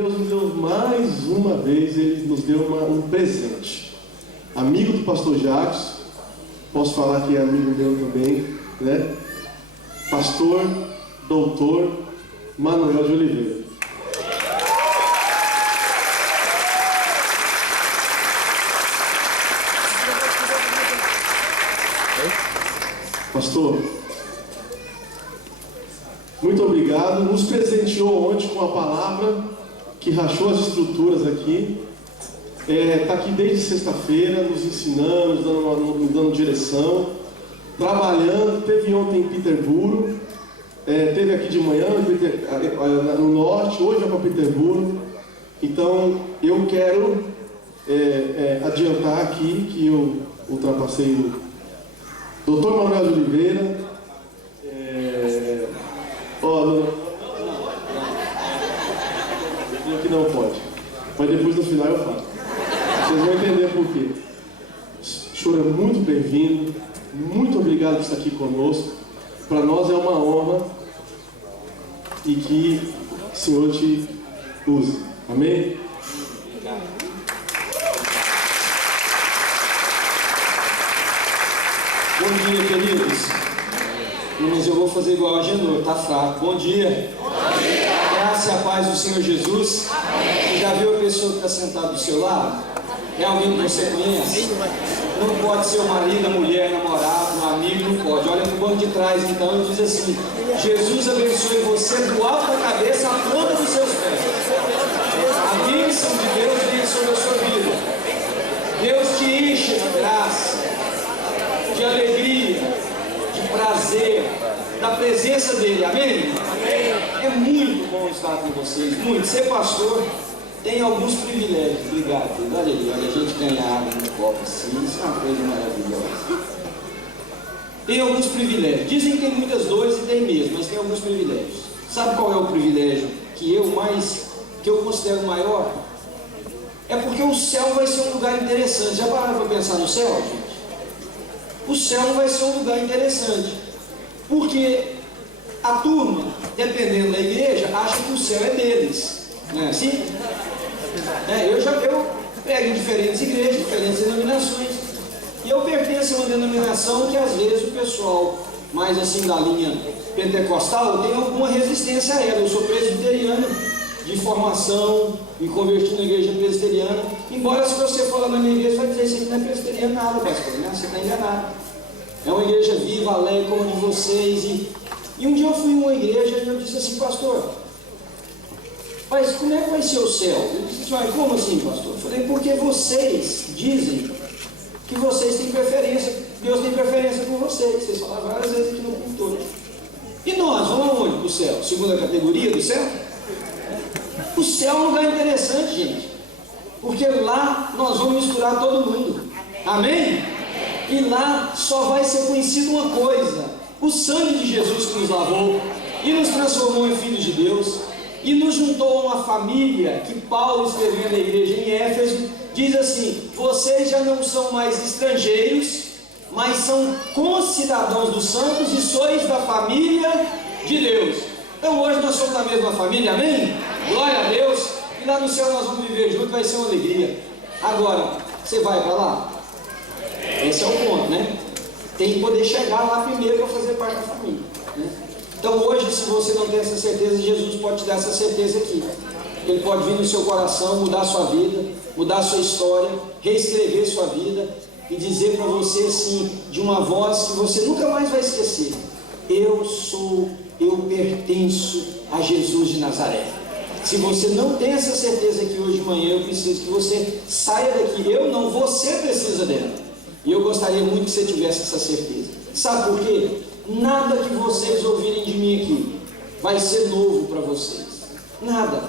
Deus nos deu mais uma vez, Ele nos deu um presente. Amigo do pastor Jacques, posso falar que é amigo meu também, né? Pastor, doutor Manuel de Oliveira. Pastor, muito obrigado. Nos presenteou ontem com a palavra que rachou as estruturas aqui. Está aqui desde sexta-feira, nos ensinando, nos dando direção, trabalhando. Teve ontem em Peterburo, teve aqui de manhã no norte, hoje é para Peterburo. Então eu quero adiantar aqui que eu ultrapassei o Dr. Manuel de Oliveira. Que não pode, mas depois no final eu falo. Vocês vão entender por quê. O senhor é muito bem-vindo, muito obrigado por estar aqui conosco. Para nós é uma honra e que o Senhor te use. Amém? Bom dia, queridos. Mas eu vou fazer igual a Genor, tá fraco. Bom dia. Bom dia. Graça e a paz do Senhor Jesus. Amém. Você já viu a pessoa que está sentada do seu lado? É alguém que você conhece? Não pode ser o marido, a mulher, namorado, um amigo, não pode. Olha para o banco de trás então e diz assim: Jesus abençoe você do alto da cabeça à ponta dos seus pés. A bênção de Deus venha sobre a sua vida. Deus te enche de graça, de alegria, de prazer, da presença dele. Amém? Amém? É muito bom estar com vocês, muito. Ser pastor tem alguns privilégios. Obrigado, querido. Olha ali, olha a gente ganhar água no copo assim, isso é uma coisa maravilhosa. Tem alguns privilégios. Dizem que tem muitas dores e tem mesmo, mas tem alguns privilégios. Sabe qual é o privilégio que eu considero maior? É porque o céu vai ser um lugar interessante. Já pararam para pensar no céu, gente? O céu vai ser um lugar interessante. Porque a turma, dependendo da igreja, acha que o céu é deles. Não é assim? Eu prego em diferentes igrejas, diferentes denominações. E eu pertenço a uma denominação que às vezes o pessoal mais assim da linha pentecostal tem alguma resistência a ela. Eu sou presbiteriano de formação, me converti na igreja presbiteriana. Embora se você for lá na minha igreja, vai dizer: isso aqui não é presbiteriano nada, pastor, né? Você está enganado. É uma igreja viva, alegre como a de vocês. E um dia eu fui em uma igreja e eu disse assim: pastor, mas como é que vai ser o céu? Eu disse assim: como assim, pastor? Eu falei: porque vocês dizem que vocês têm preferência, Deus tem preferência por vocês. Vocês falaram várias vezes aqui no culto. E nós, vamos aonde para o céu? Segunda categoria do céu? O céu é um lugar interessante, gente, porque lá nós vamos misturar todo mundo. Amém? E lá só vai ser conhecido uma coisa: o sangue de Jesus que nos lavou e nos transformou em filhos de Deus e nos juntou a uma família que Paulo, escrevendo à igreja em Éfeso, diz assim: vocês já não são mais estrangeiros, mas são concidadãos dos santos e sois da família de Deus. Então hoje nós somos da mesma família, amém? Glória a Deus. E lá no céu nós vamos viver juntos, vai ser uma alegria. Agora, você vai para lá? Esse é o ponto, né? Tem que poder chegar lá primeiro para fazer parte da família, né? Então hoje, se você não tem essa certeza, Jesus pode te dar essa certeza aqui. Ele pode vir no seu coração, mudar a sua vida, mudar a sua história, reescrever sua vida e dizer para você assim, de uma voz que você nunca mais vai esquecer: eu pertenço a Jesus de Nazaré. Se você não tem essa certeza aqui hoje de manhã, eu preciso que você saia daqui. Eu não, você precisa dela. E eu gostaria muito que você tivesse essa certeza. Sabe por quê? Nada que vocês ouvirem de mim aqui vai ser novo para vocês. Nada.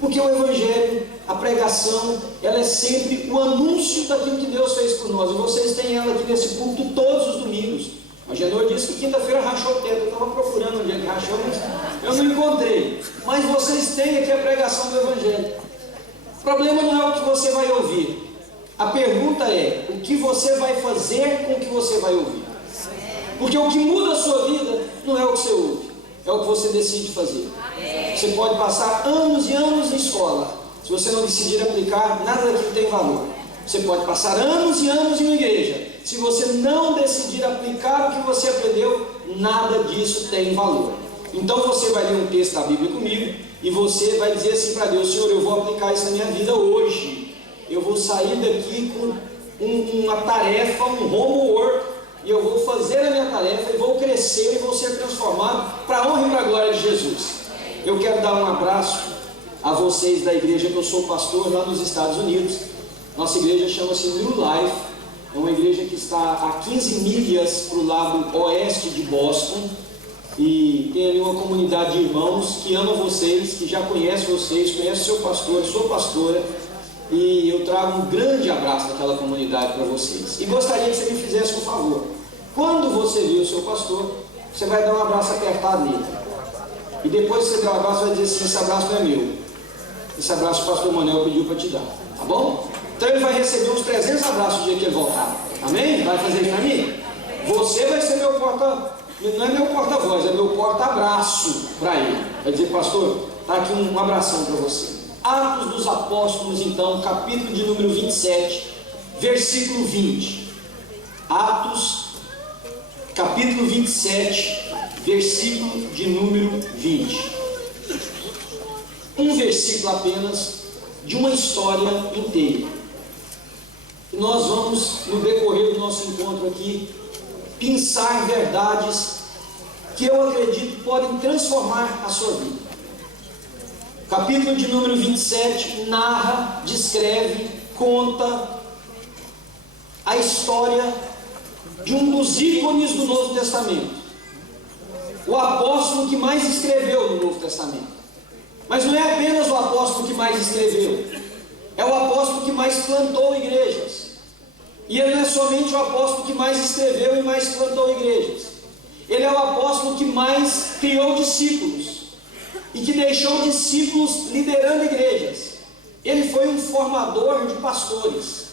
Porque o Evangelho, a pregação, ela é sempre o anúncio daquilo que Deus fez por nós. E vocês têm ela aqui nesse culto todos os domingos. A Genor disse que quinta-feira rachou o teto. Eu estava procurando onde ele rachou, mas eu não encontrei. Mas vocês têm aqui a pregação do Evangelho. O problema não é o que você vai ouvir. A pergunta é: o que você vai fazer com o que você vai ouvir? Porque o que muda a sua vida não é o que você ouve. é o que você decide fazer. Você pode passar anos e anos na escola, se você não decidir aplicar, nada daquilo tem valor. Você pode passar anos e anos em uma igreja, se você não decidir aplicar o que você aprendeu, nada disso tem valor. Então você vai ler um texto da Bíblia comigo, e você vai dizer assim para Deus: Senhor, eu vou aplicar isso na minha vida hoje. Eu vou sair daqui com uma tarefa, um homework, e eu vou fazer a minha tarefa, e vou crescer, e vou ser transformado para a honra e para a glória de Jesus. Eu quero dar um abraço a vocês da igreja que eu sou pastor lá nos Estados Unidos. Nossa igreja chama-se New Life, é uma igreja que está a 15 milhas para o lado oeste de Boston, e tem ali uma comunidade de irmãos que ama vocês, que já conhece vocês, conhece o seu pastor, sua pastora, e eu trago um grande abraço daquela comunidade para vocês. E gostaria que você me fizesse um favor: quando você vir o seu pastor, você vai dar um abraço apertado nele, e depois que você der um abraço, vai dizer assim: esse abraço não é meu, esse abraço o pastor Manuel pediu para te dar, tá bom? Então ele vai receber uns 300 abraços no dia que ele voltar, amém? Vai fazer isso para mim? Você vai ser meu não é meu porta-voz, é meu porta-abraço para ele. Vai dizer: pastor, está aqui um abração para você. Atos dos Apóstolos, então, capítulo de número 27, versículo 20. Atos, capítulo 27, versículo de número 20. Um versículo apenas de uma história inteira. E nós vamos, no decorrer do nosso encontro aqui, pensar verdades que eu acredito podem transformar a sua vida. Capítulo de número 27 narra, descreve, conta a história de um dos ícones do Novo Testamento, o apóstolo que mais escreveu no Novo Testamento. Mas não é apenas o apóstolo que mais escreveu, é o apóstolo que mais plantou igrejas. E ele não é somente o apóstolo que mais escreveu e mais plantou igrejas, ele é o apóstolo que mais criou discípulos e que deixou discípulos liderando igrejas. Ele foi um formador de pastores.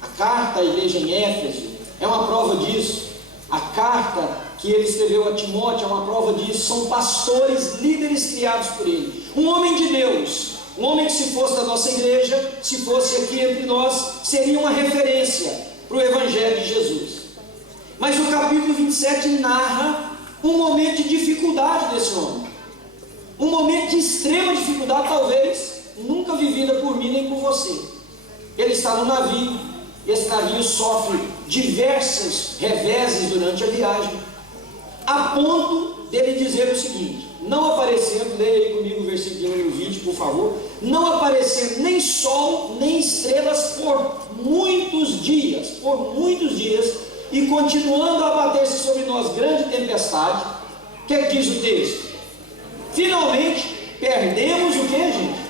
A carta à igreja em Éfeso é uma prova disso. A carta que ele escreveu a Timóteo é uma prova disso. São pastores, líderes criados por ele. Um homem de Deus, um homem que, se fosse da nossa igreja, se fosse aqui entre nós, seria uma referência para o Evangelho de Jesus. Mas o capítulo 27 narra um momento de dificuldade desse homem, um momento de extrema dificuldade, talvez nunca vivida por mim nem por você. Ele está no navio, esse navio sofre diversos reveses durante a viagem, a ponto dele dizer o seguinte: não aparecendo, leia aí comigo o versículo de número 20, por favor, não aparecendo nem sol, nem estrelas por muitos dias, e continuando a abater-se sobre nós grande tempestade. O que é que diz o texto? Finalmente, perdemos o que, gente?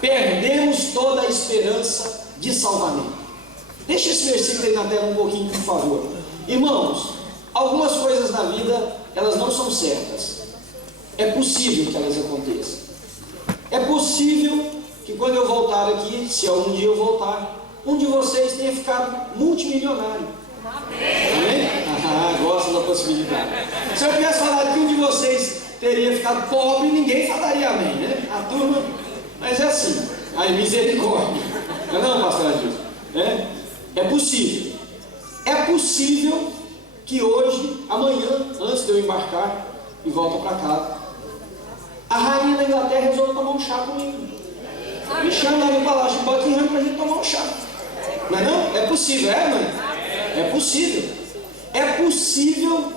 Perdemos toda a esperança de salvamento. Deixa esse versículo aí na tela um pouquinho, por favor. Irmãos, algumas coisas na vida, elas não são certas. É possível que elas aconteçam. É possível que quando eu voltar aqui, se algum dia eu voltar, um de vocês tenha ficado multimilionário. Amém? Gosto da possibilidade. Se eu tivesse falado que um de vocês teria ficado pobre, ninguém falaria amém, né? A turma, mas é assim, aí misericórdia. Não, pastor Adilson, é possível. É possível que hoje, amanhã, antes de eu embarcar e voltar para casa, a rainha da Inglaterra resolve tomar um chá comigo. Me chama lá no Palácio de Buckingham para a gente tomar um chá. Não é não? É possível, mãe? É possível. É possível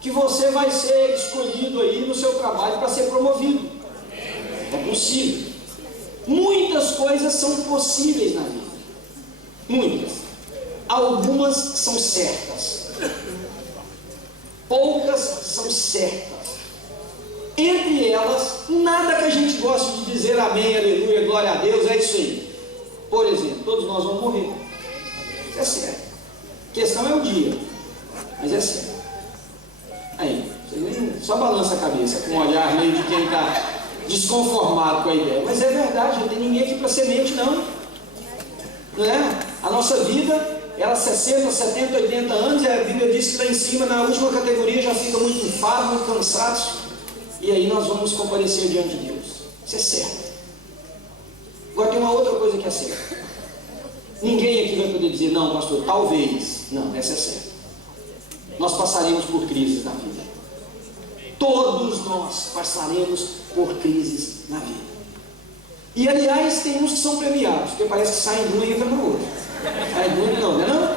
que você vai ser escolhido aí no seu trabalho para ser promovido. É possível. Muitas coisas são possíveis na vida. Muitas. Algumas são certas. Poucas são certas. Entre elas, nada que a gente goste de dizer amém, aleluia, glória a Deus, é isso aí. Por exemplo, todos nós vamos morrer. Isso é certo. A questão é o dia, mas é certo. Aí, você nem só balança a cabeça com um olhar meio de quem está desconformado com a ideia. Mas é verdade, não tem ninguém aqui para semente, não. Não é? A nossa vida ela 60, 70, 80 anos, e a Bíblia diz que lá em cima, na última categoria, já fica muito enfado, muito cansado, e aí nós vamos comparecer diante de Deus. Isso é certo. Agora tem uma outra coisa que é certa. Ninguém aqui vai poder dizer, não, pastor, talvez. Não, essa é certa. Nós passaremos por crises na vida. Todos nós passaremos por crises na vida. E aliás, tem uns que são premiados, porque parece que saem de uma e entra na outra. Sai de uma e não, não?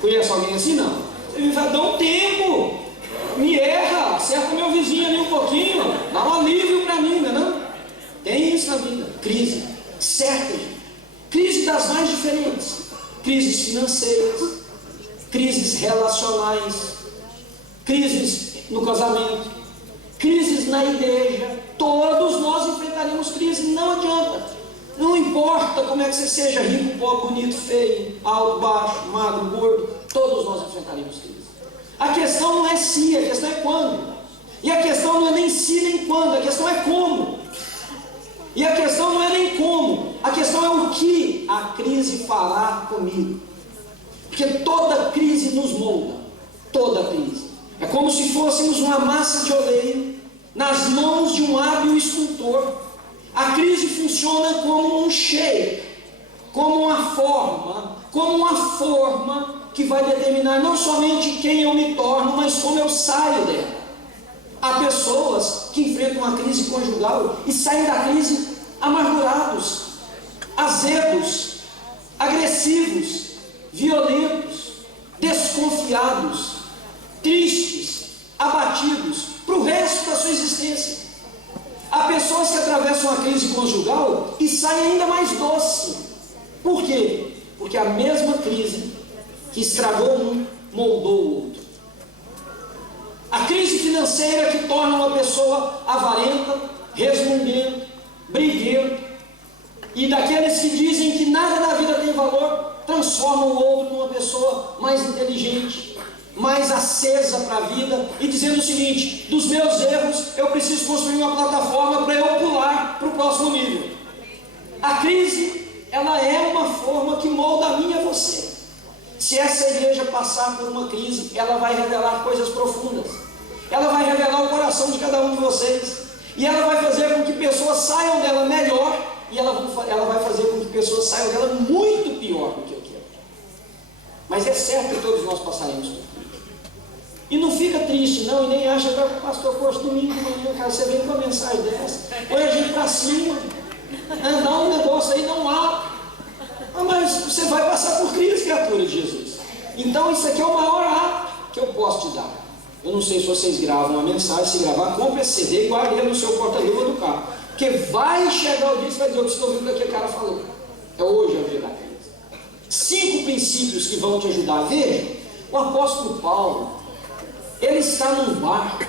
Conhece alguém assim? Não. Você vai dar um tempo, me erra, acerta o meu vizinho ali um pouquinho, dá um alívio para mim, não? Tem isso na vida, crise, certa, gente. Crise das mais diferentes, crises financeiras, crises relacionais, crises no casamento, crises na igreja. Todos nós enfrentaremos crise, não adianta. Não importa como é que você seja, rico, pobre, bonito, feio, alto, baixo, magro, gordo, todos nós enfrentaremos crise. A questão não é se, a questão é quando. E a questão não é nem se nem quando, a questão é como. E a questão não é nem como, a questão é o que a crise fará comigo. Porque toda crise nos molda, toda crise. É como se fôssemos uma massa de oleiro nas mãos de um hábil escultor. A crise funciona como um shape, como uma forma que vai determinar não somente quem eu me torno, mas como eu saio dela. Há pessoas que enfrentam uma crise conjugal e saem da crise amargurados, azedos, agressivos, violentos, desconfiados, tristes, abatidos para o resto da sua existência. Há pessoas que atravessam uma crise conjugal e saem ainda mais doce. Por quê? Porque a mesma crise que estragou um, moldou o outro. A crise financeira que torna uma pessoa avarenta, resmungenta, briguento, e daqueles que dizem que nada na vida tem valor, transformam o outro numa pessoa mais inteligente, mais acesa para a vida, e dizendo o seguinte: dos meus erros eu preciso construir uma plataforma para eu pular para o próximo nível. A crise, ela é uma forma que molda a mim e a você. Se essa igreja passar por uma crise, ela vai revelar coisas profundas, ela vai revelar o coração de cada um de vocês, e ela vai fazer com que pessoas saiam dela melhor, e ela vai fazer com que pessoas saiam dela muito pior do que eu quero. Mas é certo que todos nós passaremos por crise. E não fica triste não, e nem acha que o pastor poxa, domingo de manhã, cara, você vem com uma mensagem dessa, põe a gente para cima, dá um negócio aí, não há. Mas você vai passar por crise, criatura de Jesus. Então isso aqui é o maior ato que eu posso te dar. Eu não sei se vocês gravam uma mensagem, se gravar, compre esse CD e guarde ele no seu porta-luva do carro. Porque vai chegar o dia que você vai dizer: eu preciso ouvir o que aquele cara falou. É hoje a vida da crise. 5 princípios que vão te ajudar. Veja, o apóstolo Paulo, ele está num barco,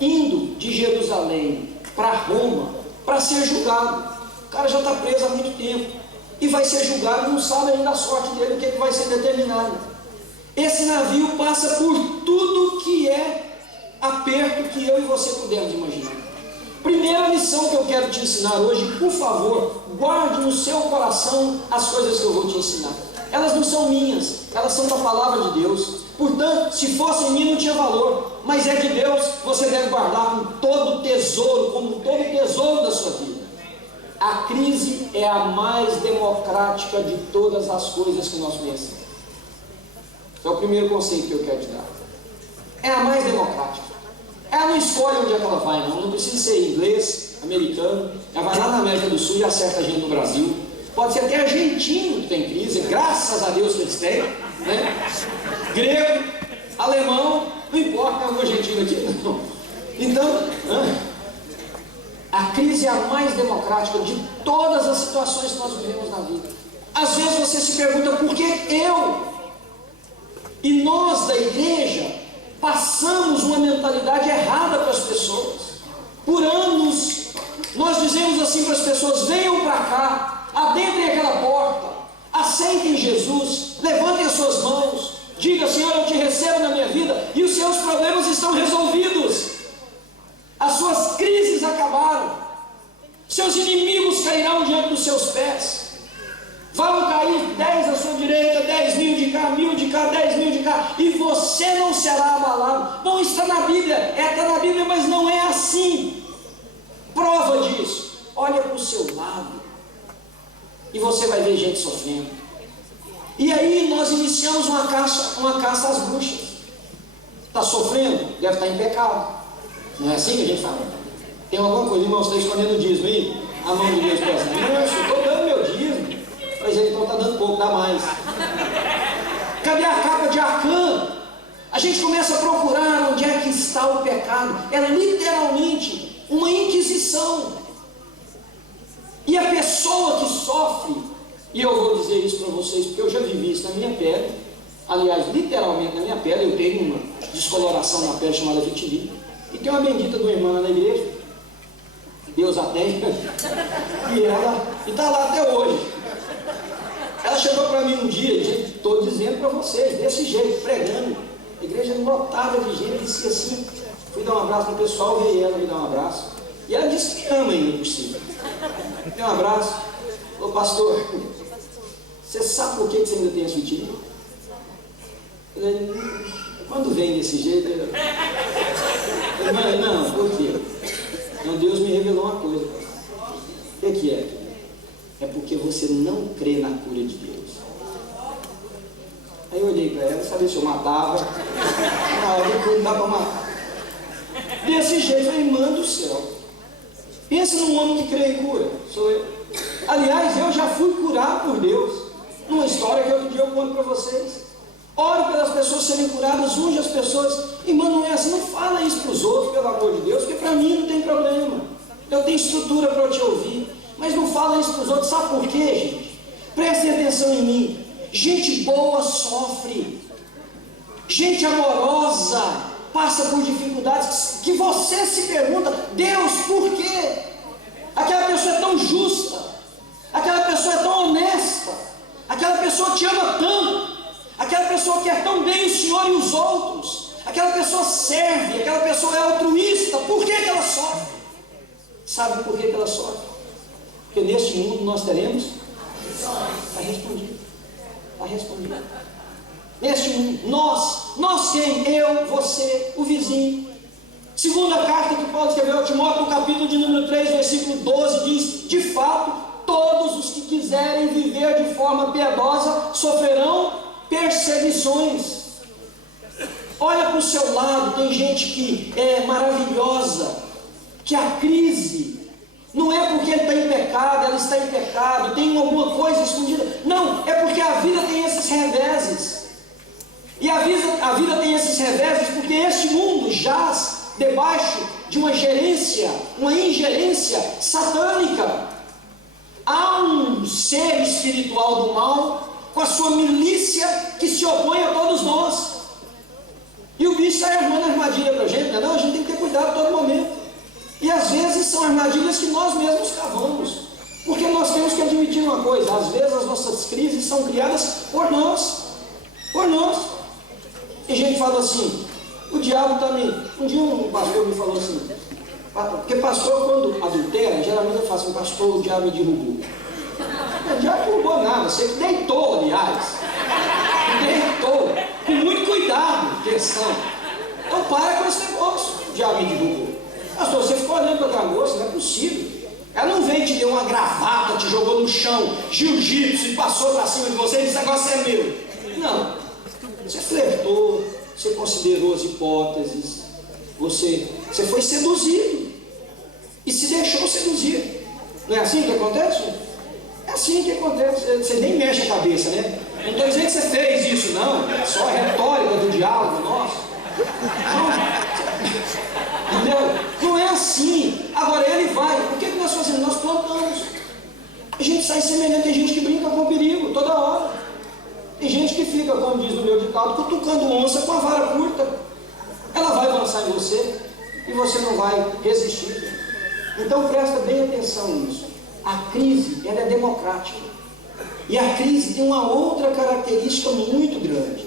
indo de Jerusalém para Roma, para ser julgado. O cara já está preso há muito tempo. E vai ser julgado, não sabe ainda a sorte dele, o que vai ser determinado. Esse navio passa por tudo que é aperto que eu e você pudemos imaginar. Primeira lição que eu quero te ensinar hoje: por favor, guarde no seu coração as coisas que eu vou te ensinar. Elas não são minhas, elas são da palavra de Deus. Portanto, se fossem minhas não tinha valor, mas é de Deus, você deve guardar com todo tesouro, como todo tesouro da sua vida. A crise é a mais democrática de todas as coisas que nós conhecemos. Esse é o primeiro conceito que eu quero te dar. É a mais democrática. Ela não escolhe onde é que ela vai, não precisa ser inglês, americano. Ela vai lá na América do Sul e acerta a gente no Brasil. Pode ser até argentino que tem crise, graças a Deus que eles têm, né? Grego, alemão, não importa, não é um argentino aqui, não. Então, a crise é a mais democrática de todas as situações que nós vivemos na vida. Às vezes você se pergunta: por que eu e nós da igreja passamos uma mentalidade errada para as pessoas? Por anos nós dizemos assim para as pessoas: venham para cá, adentrem aquela porta, aceitem Jesus, levantem as suas mãos, diga: Senhor, eu te recebo na minha vida, e os seus problemas estão resolvidos. As suas crises acabaram, seus inimigos cairão diante dos seus pés. Vão cair 10 à sua direita, 10 mil de cá, 1000 de cá, 10 mil de cá, e você não será abalado. Bom, isso está na Bíblia, está na Bíblia, mas não é assim. Prova disso, olha para o seu lado, e você vai ver gente sofrendo. E aí nós iniciamos uma caça às bruxas. Está sofrendo? Deve estar em pecado. Não é assim que a gente fala? Tem alguma coisa, irmão, você está escondendo o dízimo aí? A mão de Deus pensa, não, eu estou dando meu dízimo. Mas ele então está dando pouco, dá mais. Cadê a capa de Acã? A gente começa a procurar onde é que está o pecado. É literalmente uma inquisição. E a pessoa que sofre, e eu vou dizer isso para vocês, porque eu já vivi isso na minha pele, aliás, literalmente na minha pele, eu tenho uma descoloração na pele chamada vitiligo, e tem uma bendita de uma irmã lá na igreja, Deus a tem, e ela está lá até hoje. Ela chegou para mim um dia, gente, estou dizendo para vocês, desse jeito, pregando, a igreja lotada de gente, disse assim, fui dar um abraço no pessoal, veio ela me dar um abraço, e ela disse que ama ainda por cima. Tem um abraço, falou, pastor, você sabe por que você ainda tem esse vitiligo? Quando vem desse jeito, eu falei, não, por quê? Então Deus me revelou uma coisa. O que é? É porque você não crê na cura de Deus. Aí eu olhei para ela, sabia se eu matava. Não dá para matar. Desse jeito, eu falei, irmã do céu. Pensa num homem que crê em cura. Sou eu. Aliás, eu já fui curado por Deus. Numa história que outro dia eu conto para vocês. Oro pelas pessoas serem curadas, unge as pessoas. Irmã, não é assim, não fala isso para os outros, pelo amor de Deus, porque para mim não tem problema. Eu tenho estrutura para te ouvir. Mas não fala isso para os outros, sabe por quê, gente? Prestem atenção em mim. Gente boa sofre. Gente amorosa passa por dificuldades que você se pergunta, Deus, por quê? Aquela pessoa é tão justa, aquela pessoa é tão honesta, aquela pessoa te ama tanto, aquela pessoa quer tão bem o Senhor e os outros, aquela pessoa serve, aquela pessoa é altruísta, por que ela sofre? Sabe por que ela sofre? Porque neste mundo nós teremos? Está respondido. Está respondido. Neste mundo, nós quem? Eu, você, o vizinho. Segunda carta que Paulo escreveu a Timóteo, no capítulo de número 3, versículo 12, diz, de fato, todos os que quiserem viver de forma piedosa sofrerão perseguições. Olha para o seu lado, tem gente que é maravilhosa, que a crise não é porque ele está em pecado, ela está em pecado, tem alguma coisa escondida. Não, é porque a vida tem esses reveses. E a vida tem esses reveses porque este mundo jaz debaixo de uma ingerência satânica. Há um ser espiritual do mal com a sua milícia que se opõe a todos nós. E o bicho sai armando armadilha para a gente, não? A gente tem que ter cuidado a todo momento. E às vezes são armadilhas que nós mesmos cavamos. Porque nós temos que admitir uma coisa, às vezes as nossas crises são criadas por nós. Por nós. E gente fala assim, o diabo está me... Um dia um pastor me falou assim, porque pastor quando adultera, geralmente eu falo assim, pastor, o diabo me derrubou. O diabo não derrubou nada, você deitou, aliás. Deitou, com muito cuidado, atenção. Então para com esse negócio, o diabo me derrubou. Pastor, você ficou olhando para aquela moça, não é possível. Ela não veio e te deu uma gravata, te jogou no chão, jiu-jitsu e passou para cima de você e disse, esse negócio é meu. Não. Você flertou, você considerou as hipóteses, você foi seduzido e se deixou seduzir. Não é assim que acontece? É assim que acontece. Você nem mexe a cabeça, né? Não estou dizendo que você fez isso, não. É só a retórica do diálogo nosso. Entendeu? Não é assim. Agora ele vai. O que nós fazemos? Nós plantamos. A gente sai semelhante. Tem gente que brinca com o perigo toda hora. Tem gente que fica, como diz no meu ditado, cutucando onça com a vara curta. Ela vai avançar em você e você não vai resistir. Então presta bem atenção nisso. A crise, ela é democrática. E a crise tem uma outra característica muito grande.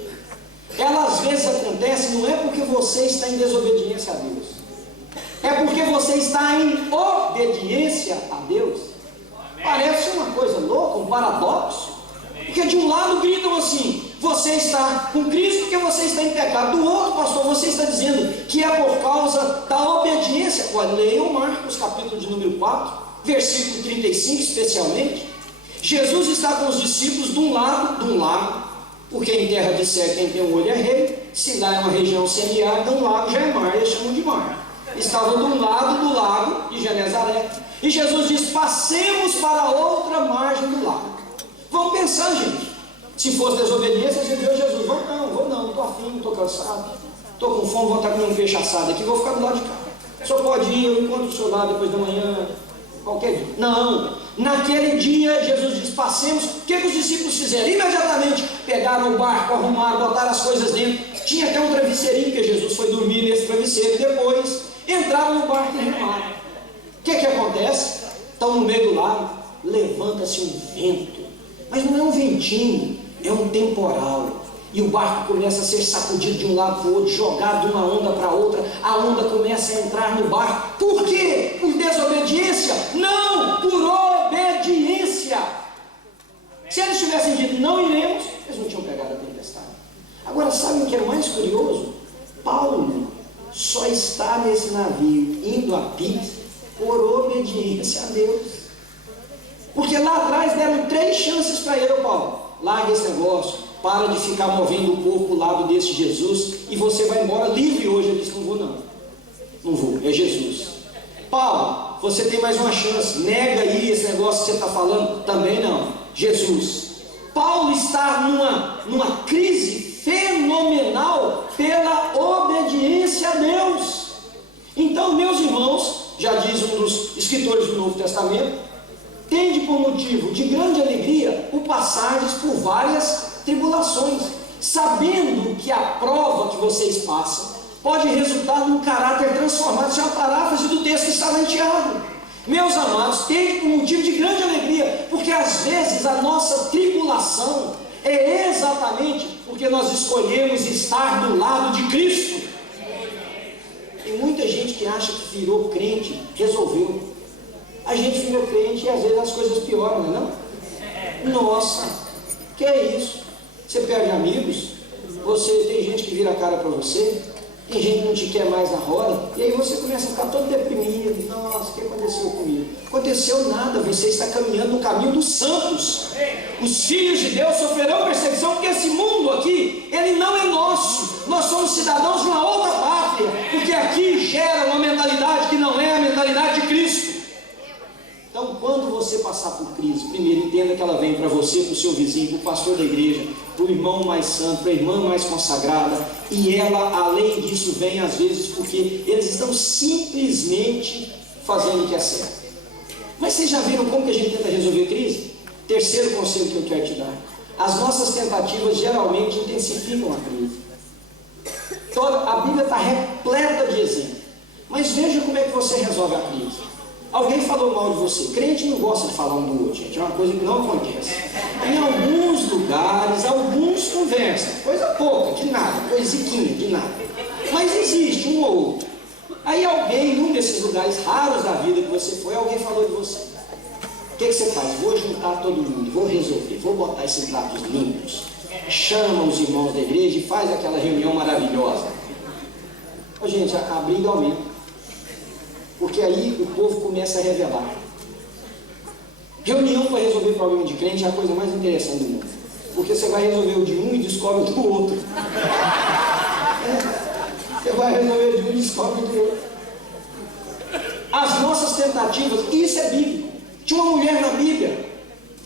Ela às vezes acontece não é porque você está em desobediência a Deus. É porque você está em obediência a Deus. Parece uma coisa louca, um paradoxo. Porque de um lado gritam assim: você está com crise porque você está em pecado. Do outro, pastor, você está dizendo que é por causa da obediência. Olha, leiam Marcos capítulo de número 4, versículo 35 especialmente. Jesus está com os discípulos de um lago, porque em terra de cego quem tem um olho é rei. Se lá é uma região semiárida, um lago já é mar, eles chamam de mar. Estava de um lado do lago de Genezaré, e Jesus diz: passemos para a outra margem do lago. Vamos pensar, gente. Se fosse desobediência, você viu Jesus: vou não estou afim, estou cansado, estou com fome, vou estar comendo peixe assado aqui, vou ficar do lado de cá. O senhor pode ir, eu encontro o senhor lá depois da manhã, qualquer dia. Não, naquele dia Jesus diz: passemos. O que os discípulos fizeram? Imediatamente pegaram o barco, arrumaram, botaram as coisas dentro. Tinha até um travesseirinho, que Jesus foi dormir nesse travesseiro. Depois entraram no barco e remaram. O que acontece? Estão no meio do lago, levanta-se um vento, mas não é um ventinho, é um temporal. E o barco começa a ser sacudido de um lado para o outro, jogado de uma onda para outra. A onda começa a entrar no barco. Por quê? Por desobediência? Não, por obediência. Se eles tivessem dito não iremos, eles não tinham pegado a tempestade. Agora, sabe o que é mais curioso? Paulo só está nesse navio indo a pique por obediência a Deus. Porque lá atrás deram 3 chances para ele: Paulo, larga esse negócio, para de ficar movendo o corpo para o lado desse Jesus, e você vai embora livre hoje. Ele disse: não vou não, não vou, é Jesus. Paulo, você tem mais uma chance, nega aí esse negócio que você está falando. Também não, Jesus. Paulo está numa crise fenomenal pela obediência a Deus. Então, meus irmãos, já diz um dos escritores do Novo Testamento, tende por motivo de grande alegria o passardes por várias tribulações, sabendo que a prova que vocês passam pode resultar num caráter transformado. Isso é uma paráfrase do texto que está lá em Tiago. Meus amados, tende por motivo de grande alegria, porque às vezes a nossa tribulação é exatamente porque nós escolhemos estar do lado de Cristo. Tem muita gente que acha que virou crente, resolveu. A gente virou crente e às vezes as coisas pioram, não é não? Nossa, que é isso? Você perde amigos, você tem gente que vira a cara para você, tem gente que não te quer mais na roda, e aí você começa a ficar todo deprimido. Nossa, o que aconteceu comigo? Aconteceu nada, você está caminhando no caminho dos santos. Os filhos de Deus sofrerão perseguição, porque esse mundo aqui, ele não é nosso. Nós somos cidadãos de uma outra pátria, porque aqui gera uma mentalidade que não é a mentalidade de Cristo. Então, quando você passar por crise, primeiro entenda que ela vem para você, para o seu vizinho, para o pastor da igreja, para o irmão mais santo, para a irmã mais consagrada, e ela, além disso, vem às vezes porque eles estão simplesmente fazendo o que é certo. Mas vocês já viram como que a gente tenta resolver crise? Terceiro conselho que eu quero te dar: as nossas tentativas geralmente intensificam a crise. A Bíblia está repleta de exemplos. Mas veja como é que você resolve a crise. Alguém falou mal de você. Crente não gosta de falar um do outro, gente. É uma coisa que não acontece. Em alguns lugares, alguns conversam. Coisa pouca, de nada. Coisiquinha, de nada. Mas existe um ou outro. Aí alguém, num desses lugares raros da vida que você foi, alguém falou de você. O que você faz? Vou juntar todo mundo, vou resolver, vou botar esses pratos limpos. Chama os irmãos da igreja e faz aquela reunião maravilhosa. Ô, gente, a briga aumenta. Porque aí o povo começa a revelar. Reunião para resolver problema de crente é a coisa mais interessante do mundo. Porque você vai resolver o de um e descobre o do outro. Você vai resolver o de um e descobre o do outro. As nossas tentativas, isso é bíblico. Tinha uma mulher na Bíblia,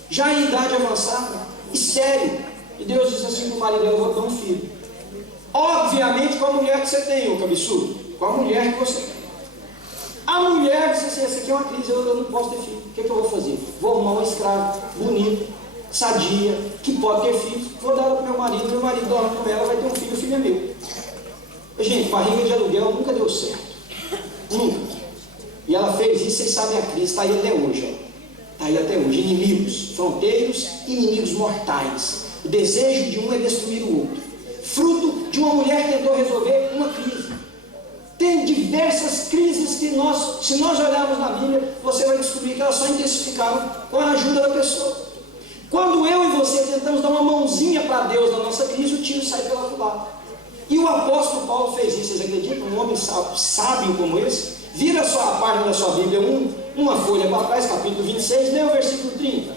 já em idade avançada, estéril. E Deus disse assim para o marido: eu vou dar um filho. Obviamente com a mulher que você tem, ô cabeçudo. Com a mulher que você tem. A mulher disse assim: essa aqui é uma crise, eu não posso ter filho. O que eu vou fazer? Vou arrumar um escravo, bonito, sadia, que pode ter filhos. Vou dar ela para meu marido dorme com ela, vai ter um filho, o filho é meu. Gente, barriga de aluguel nunca deu certo. Nunca. E ela fez isso, vocês sabem a crise, está aí até hoje. Está aí até hoje. Inimigos, fronteiros, inimigos mortais. O desejo de um é destruir o outro. Fruto de uma mulher que tentou resolver uma crise. Tem diversas crises que se nós olharmos na Bíblia, você vai descobrir que elas só intensificaram com a ajuda da pessoa. Quando eu e você tentamos dar uma mãozinha para Deus na nossa crise, o tiro sai pela culatra. E o apóstolo Paulo fez isso. Vocês acreditam? Um homem sábio como esse, vira a página da sua Bíblia, uma folha para trás, capítulo 26, lê o versículo 30.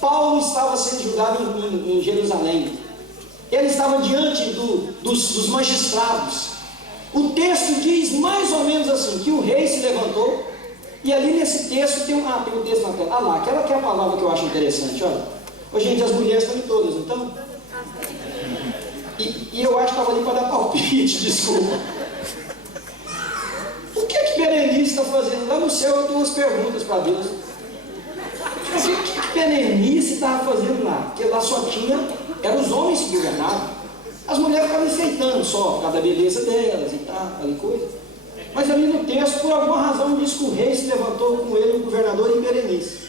Paulo estava sendo julgado em Jerusalém. Ele estava diante dos magistrados. O texto diz mais ou menos assim, que o rei se levantou, e ali nesse texto tem um texto na tela. Ah lá, aquela que é a palavra que eu acho interessante, olha. Ô, gente, as mulheres estão em todas, então. E eu acho que estava ali para dar palpite, desculpa. O que Berenice está fazendo? Lá no céu eu tenho umas perguntas para Deus. O que Berenice estava fazendo lá? Porque lá só eram os homens que governavam. As mulheres ficavam enfeitando só, por causa da beleza delas e tal, aquela coisa. Mas ali no texto, por alguma razão, diz que o rei se levantou com ele, o governador, e Berenice.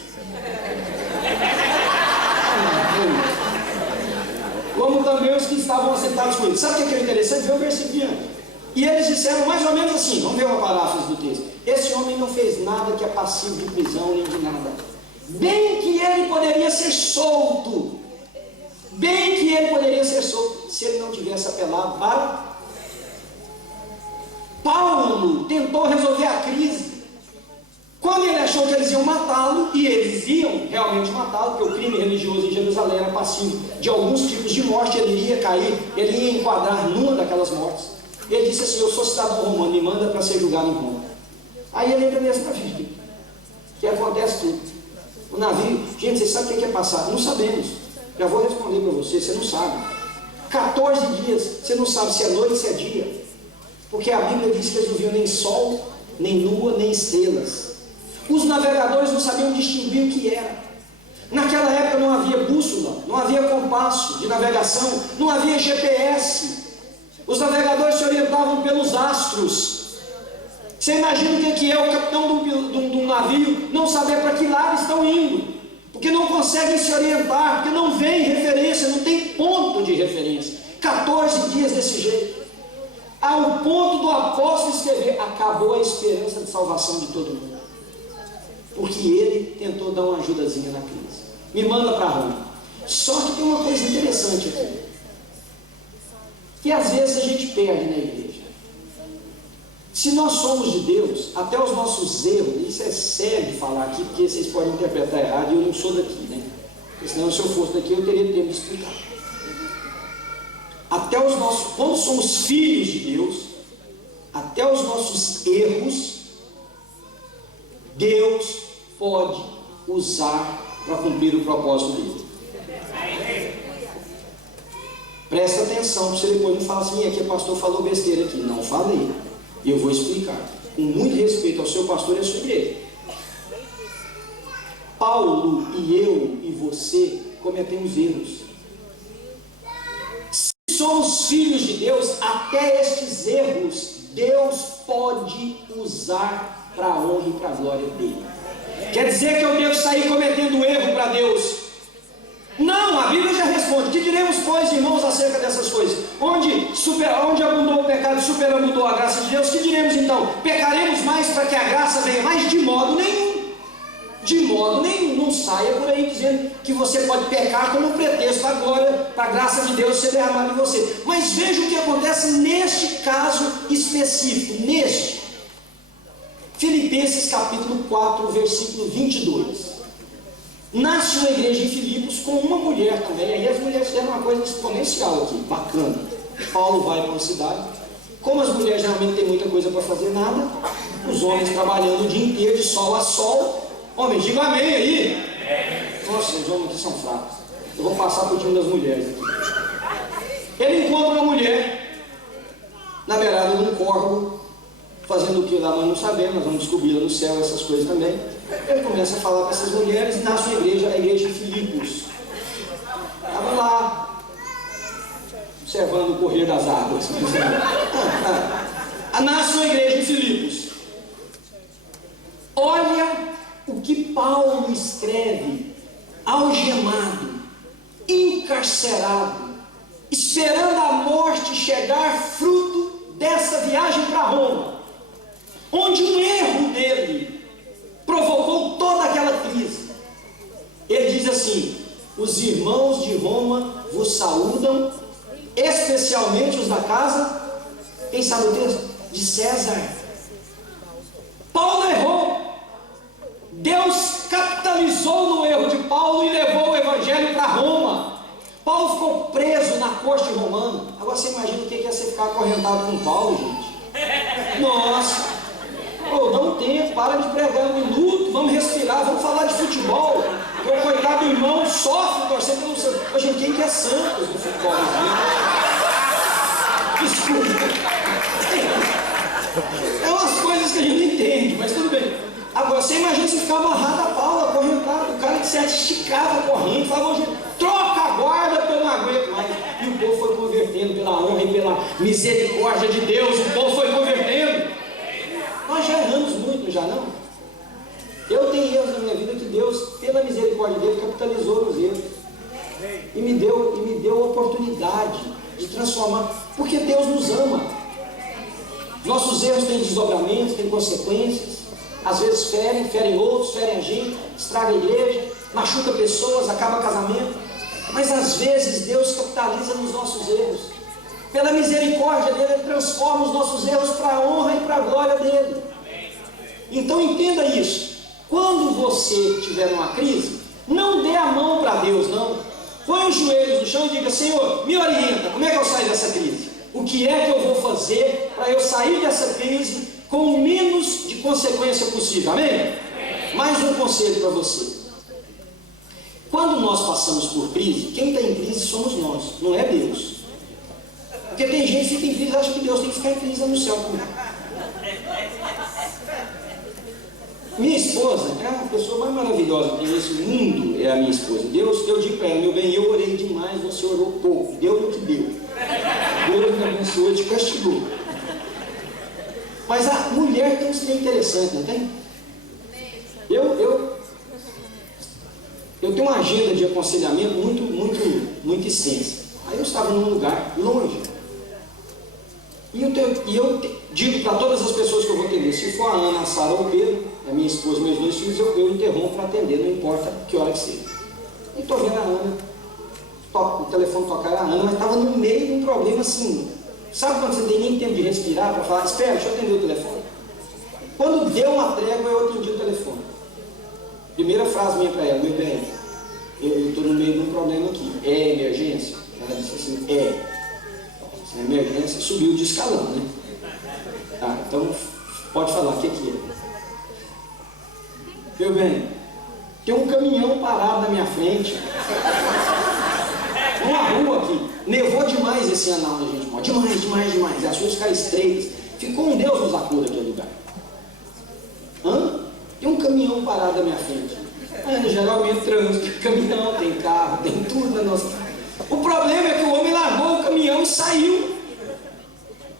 Como também os que estavam assentados com ele. Sabe o que é interessante? Vê o versículo diante. E eles disseram mais ou menos assim, vamos ver uma paráfrase do texto. Esse homem não fez nada que é passivo de prisão nem de nada. Bem que ele poderia ser solto. Bem que ele poderia ser solto se ele não tivesse apelado para... Paulo tentou resolver a crise. Quando ele achou que eles iam matá-lo, e eles iam realmente matá-lo, porque o crime religioso em Jerusalém era passivo de alguns tipos de morte, ele iria cair, ele ia enquadrar numa daquelas mortes. Ele disse assim: eu sou cidadão romano, me manda para ser julgado em Roma. Aí ele entra nesse navio, que acontece tudo. O navio, gente, vocês sabem o que é passar? Não sabemos. Já vou responder para você não sabe. 14 dias, você não sabe se é noite, se é dia. Porque a Bíblia diz que eles não viam nem sol, nem lua, nem estrelas. Os navegadores não sabiam distinguir o que era. Naquela época não havia bússola, não havia compasso de navegação, não havia GPS. Os navegadores se orientavam pelos astros. Você imagina o que é o capitão de um navio não saber para que lado estão indo, porque não conseguem se orientar, porque não vem referência, não tem ponto de referência. 14 dias desse jeito, ao ponto do apóstolo escrever: acabou a esperança de salvação de todo mundo, porque ele tentou dar uma ajudazinha na crise. Me manda para Roma. Só que tem uma coisa interessante aqui, que às vezes a gente perde na igreja. Se nós somos de Deus, até os nossos erros, isso é sério de falar aqui, porque vocês podem interpretar errado, e eu não sou daqui, né? Porque senão, se eu fosse daqui, eu teria tempo de explicar. Até os nossos, quando somos filhos de Deus, até os nossos erros, Deus pode usar para cumprir o propósito dele. Presta atenção, para você depois não falar assim: aqui o pastor falou besteira aqui. Não falei. E eu vou explicar, com muito respeito ao seu pastor e à sua igreja. Paulo e eu e você cometemos erros. Se somos filhos de Deus, até estes erros Deus pode usar para a honra e para a glória dele. Quer dizer que eu devo sair cometendo erro para Deus? Não, a Bíblia já responde: que diremos, pois, irmãos, acerca dessas coisas? Onde abundou o pecado, superabundou a graça de Deus. Que diremos então? Pecaremos mais para que a graça venha mais? De modo nenhum. De modo nenhum. Não saia por aí dizendo que você pode pecar como pretexto para a glória, para a graça de Deus ser derramada em você. Mas veja o que acontece neste caso específico. Neste Filipenses capítulo 4, versículo 22. Nasce uma igreja em Filipos com uma mulher também. Aí as mulheres fizeram uma coisa exponencial aqui, bacana. Paulo vai para uma cidade. Como as mulheres geralmente têm muita coisa para fazer, nada, os homens trabalhando o dia inteiro, de sol a sol. Homens, diga amém aí. Nossa, os homens aqui são fracos. Eu vou passar para o time das mulheres aqui. Ele encontra uma mulher na beirada de um córrego, fazendo o que lá nós não sabemos, nós vamos descobrir lá no céu essas coisas também. Ele começa a falar com essas mulheres e nasce uma igreja, a igreja de Filipos. Estavam lá, observando o correr das águas. Nasce uma igreja em Filipos. Olha o que Paulo escreve: algemado, encarcerado, esperando a morte chegar, fruto dessa viagem para Roma, onde um erro dele provocou toda aquela crise. Ele diz assim: os irmãos de Roma vos saúdam, especialmente os da casa, quem sabe o texto? De César. Paulo errou. Deus capitalizou no erro de Paulo e levou o evangelho para Roma. Paulo ficou preso na corte romana. Agora você imagina o que é você ficar acorrentado com Paulo, gente. Nossa, dá um tempo, para de pregar um minuto, vamos respirar, vamos falar de futebol. Porque o coitado do irmão sofre torcendo pelo seu. Gente, quem que é Santos no futebol? Desculpa. É umas coisas que a gente não entende, mas tudo bem. Agora, você imagina se ficar amarrado a Paulo, acorrentado, o cara que se esticava correndo, falava, gente, troca a guarda porque eu não aguento mais. E o povo foi convertendo pela honra e pela misericórdia de Deus, o povo foi convertendo. Nós já erramos muito, já não? Eu tenho erros na minha vida que Deus, pela misericórdia dele, capitalizou nos erros. E me deu a oportunidade de transformar, porque Deus nos ama. Nossos erros têm desdobramentos, têm consequências. Às vezes ferem outros, ferem a gente, estraga a igreja, machuca pessoas, acaba casamento. Mas às vezes Deus capitaliza nos nossos erros. Pela misericórdia dele, Ele transforma os nossos erros para a honra e para a glória dele. Então entenda isso. Quando você tiver numa crise, não dê a mão para Deus, não. Põe os joelhos no chão e diga, Senhor, me orienta, como é que eu saio dessa crise? O que é que eu vou fazer para eu sair dessa crise com o menos de consequência possível, amém? Mais um conselho para você. Quando nós passamos por crise, quem está em crise somos nós, não é Deus. Porque tem gente que fica em crise e acha que Deus tem que ficar em crise no céu comigo. Minha esposa é a pessoa mais maravilhosa que tem nesse mundo, é a minha esposa. Deus, eu digo para ela, meu bem, eu orei demais, você orou pouco, Deus não te deu. Deus me abençoou, te castigou. Mas a mulher tem um ser interessante, não tem? Eu tenho uma agenda de aconselhamento muito extensa. Aí eu estava num lugar longe. E eu digo para todas as pessoas que eu vou atender, se for a Ana, a Sara ou o Pedro, a minha esposa, meus dois filhos, eu interrompo para atender, não importa que hora que seja. E estou vendo a Ana, o telefone tocar a Ana, mas estava no meio de um problema assim. Sabe quando você tem nem tempo de respirar para falar, espera, deixa eu atender o telefone. Quando deu uma trégua, eu atendi o telefone. Primeira frase minha para ela, meu bem, eu estou no meio de um problema aqui. É emergência? Ela disse assim, é. Se é emergência, subiu de escalão, né? Ah, então pode falar, o que é? Meu bem, tem um caminhão parado na minha frente. Uma rua aqui. Nevou demais esse ano onde a gente mora. Demais. As ruas ficaram estreitas. Ficou um Deus nos acuda aquele lugar. Tem um caminhão parado na minha frente. Geralmente trânsito, caminhão, tem carro, tem tudo na nossa. O problema é que o homem largou o caminhão e saiu.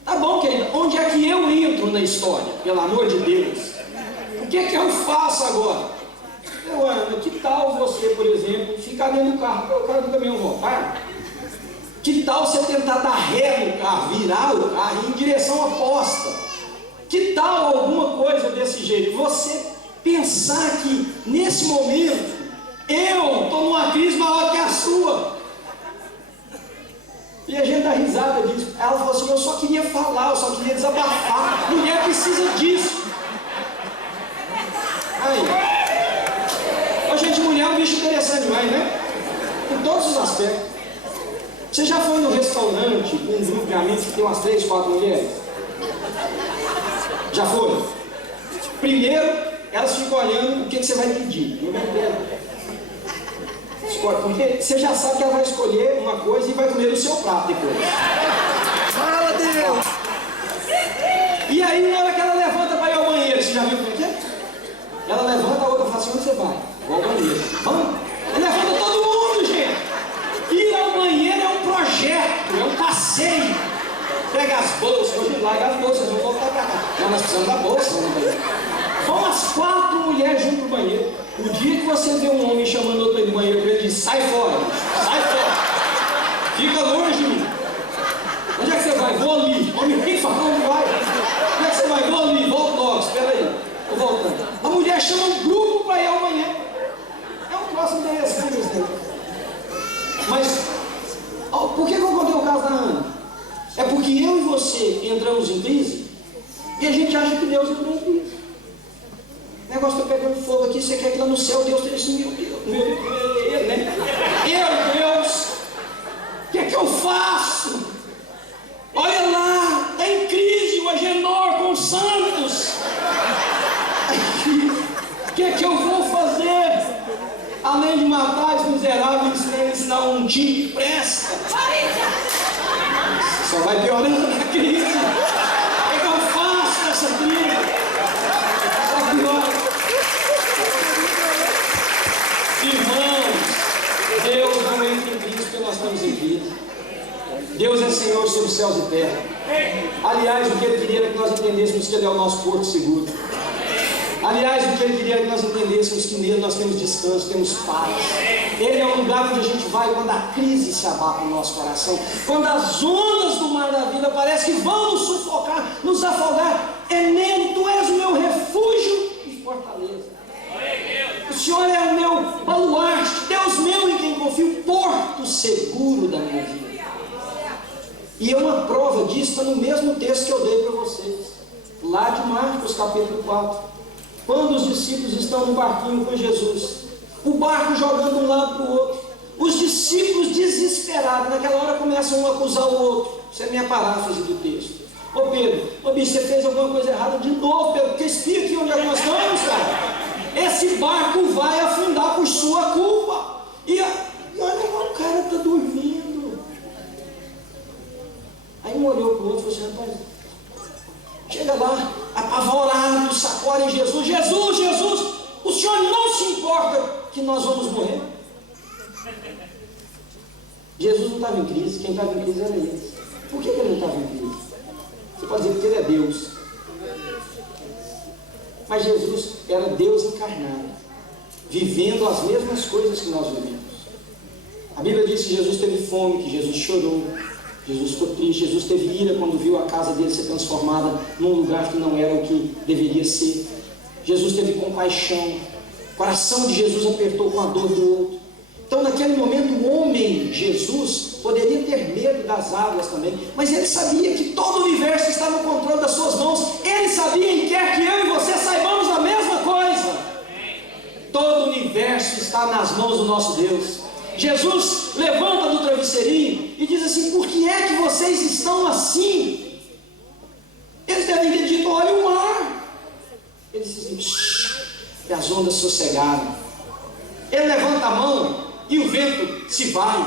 Tá bom, querida, onde é que eu entro na história? Pelo amor de Deus. O que é que eu faço agora? Ana, que tal você, por exemplo, ficar dentro do carro para o cara do caminhão voltar? Que tal você tentar dar ré no carro, virar o carro em direção oposta? Que tal alguma coisa desse jeito? Você pensar que nesse momento eu estou numa crise maior que a sua. E a gente dá risada disso. Ela falou assim, eu só queria falar, eu só queria desabafar. Mulher precisa disso. Aí. Gente, mulher é um bicho interessante demais, né? Em todos os aspectos. Você já foi no restaurante com um grupo de amigos que tem umas 3, 4 mulheres? Já foi? Primeiro, elas ficam olhando o que você vai pedir. Porque você já sabe que ela vai escolher uma coisa e vai comer o seu prato depois. Fala, Deus! E aí, na hora que ela levanta para ir ao banheiro, você já viu como é que é? Ela levanta, a outra fala assim, onde você vai? Vou ao banheiro. Vamos? Levanta todo mundo, gente! Ir ao banheiro é um projeto, é um passeio. Pega as bolsas, hoje larga as bolsas, vamos voltar para cá. Não, nós precisamos da bolsa, vão as 4 mulheres junto pro banheiro. O dia que você vê um homem chamando outro do banheiro, ele diz, sai fora, fica longe de mim. Onde é que você vai? Vou ali. Homem, quem fala onde vai? Onde é que você vai? Vou ali, volto logo, espera aí. Tô voltando. A mulher chama um grupo para ir ao banheiro. É um troço interessante isso daí. entramos em crise e a gente acha que Deus entrou em crise. O negócio está pegando fogo aqui, você quer que lá no céu Deus esteja assim, meu Deus, né? Deus, o que é que eu faço? Olha lá, está em crise o Agenor com os santos. O que é que eu vou fazer? Além de matar os miseráveis, ensinar um dia que presta. Só vai piorando a crise. O que eu faço nessa crise? Só piora. Irmãos, Deus não entra em crise porque nós estamos em crise. Deus é Senhor sobre os céus e terra. Aliás, o que Ele queria era que nós entendêssemos que Ele é o nosso porto seguro. Aliás, o que Ele queria era que nós entendêssemos que nele nós temos descanso, temos paz. Ele é o lugar onde a gente vai quando a crise se abate no nosso coração, quando as ondas do mar da vida parecem que vão nos sufocar, nos afogar. É nele, Tu és o meu refúgio e fortaleza. O Senhor é o meu baluarte, Deus meu em quem confio, porto seguro da minha vida. E uma prova disso está no mesmo texto que eu dei para vocês, lá de Marcos capítulo 4. Quando os discípulos estão no barquinho com Jesus, o barco jogando de um lado para o outro, os discípulos desesperados, naquela hora começam um a acusar o outro. Isso é minha paráfrase do texto. Ô Pedro, ô bicho, você fez alguma coisa errada de novo, Pedro, porque espia aqui onde nós estamos, cara. Esse barco vai afundar por sua culpa. E olha lá, o cara está dormindo. Aí um olhou para o outro e falou assim: rapaz, chega lá, apavorado, sacode em Jesus: Jesus, Jesus, o Senhor não se importa que nós vamos morrer? Jesus não estava em crise, quem estava em crise era ele. Por que ele não estava em crise? Você pode dizer que ele é Deus, mas Jesus era Deus encarnado, vivendo as mesmas coisas que nós vivemos. A Bíblia diz que Jesus teve fome, que Jesus chorou, Jesus ficou triste, Jesus teve ira quando viu a casa dele ser transformada num lugar que não era o que deveria ser. Jesus teve compaixão, o coração de Jesus apertou com a dor do outro. Então naquele momento o homem, Jesus, poderia ter medo das águas também, mas ele sabia que todo o universo está no controle das suas mãos. Ele sabia e quer que eu e você saibamos a mesma coisa. Todo o universo está nas mãos do nosso Deus. Jesus levanta do travesseirinho e diz assim: por que é que vocês estão assim? Eles devem ter dito: olha o mar. Ele diz assim: shh, e as ondas sossegaram. Ele levanta a mão e o vento se vai.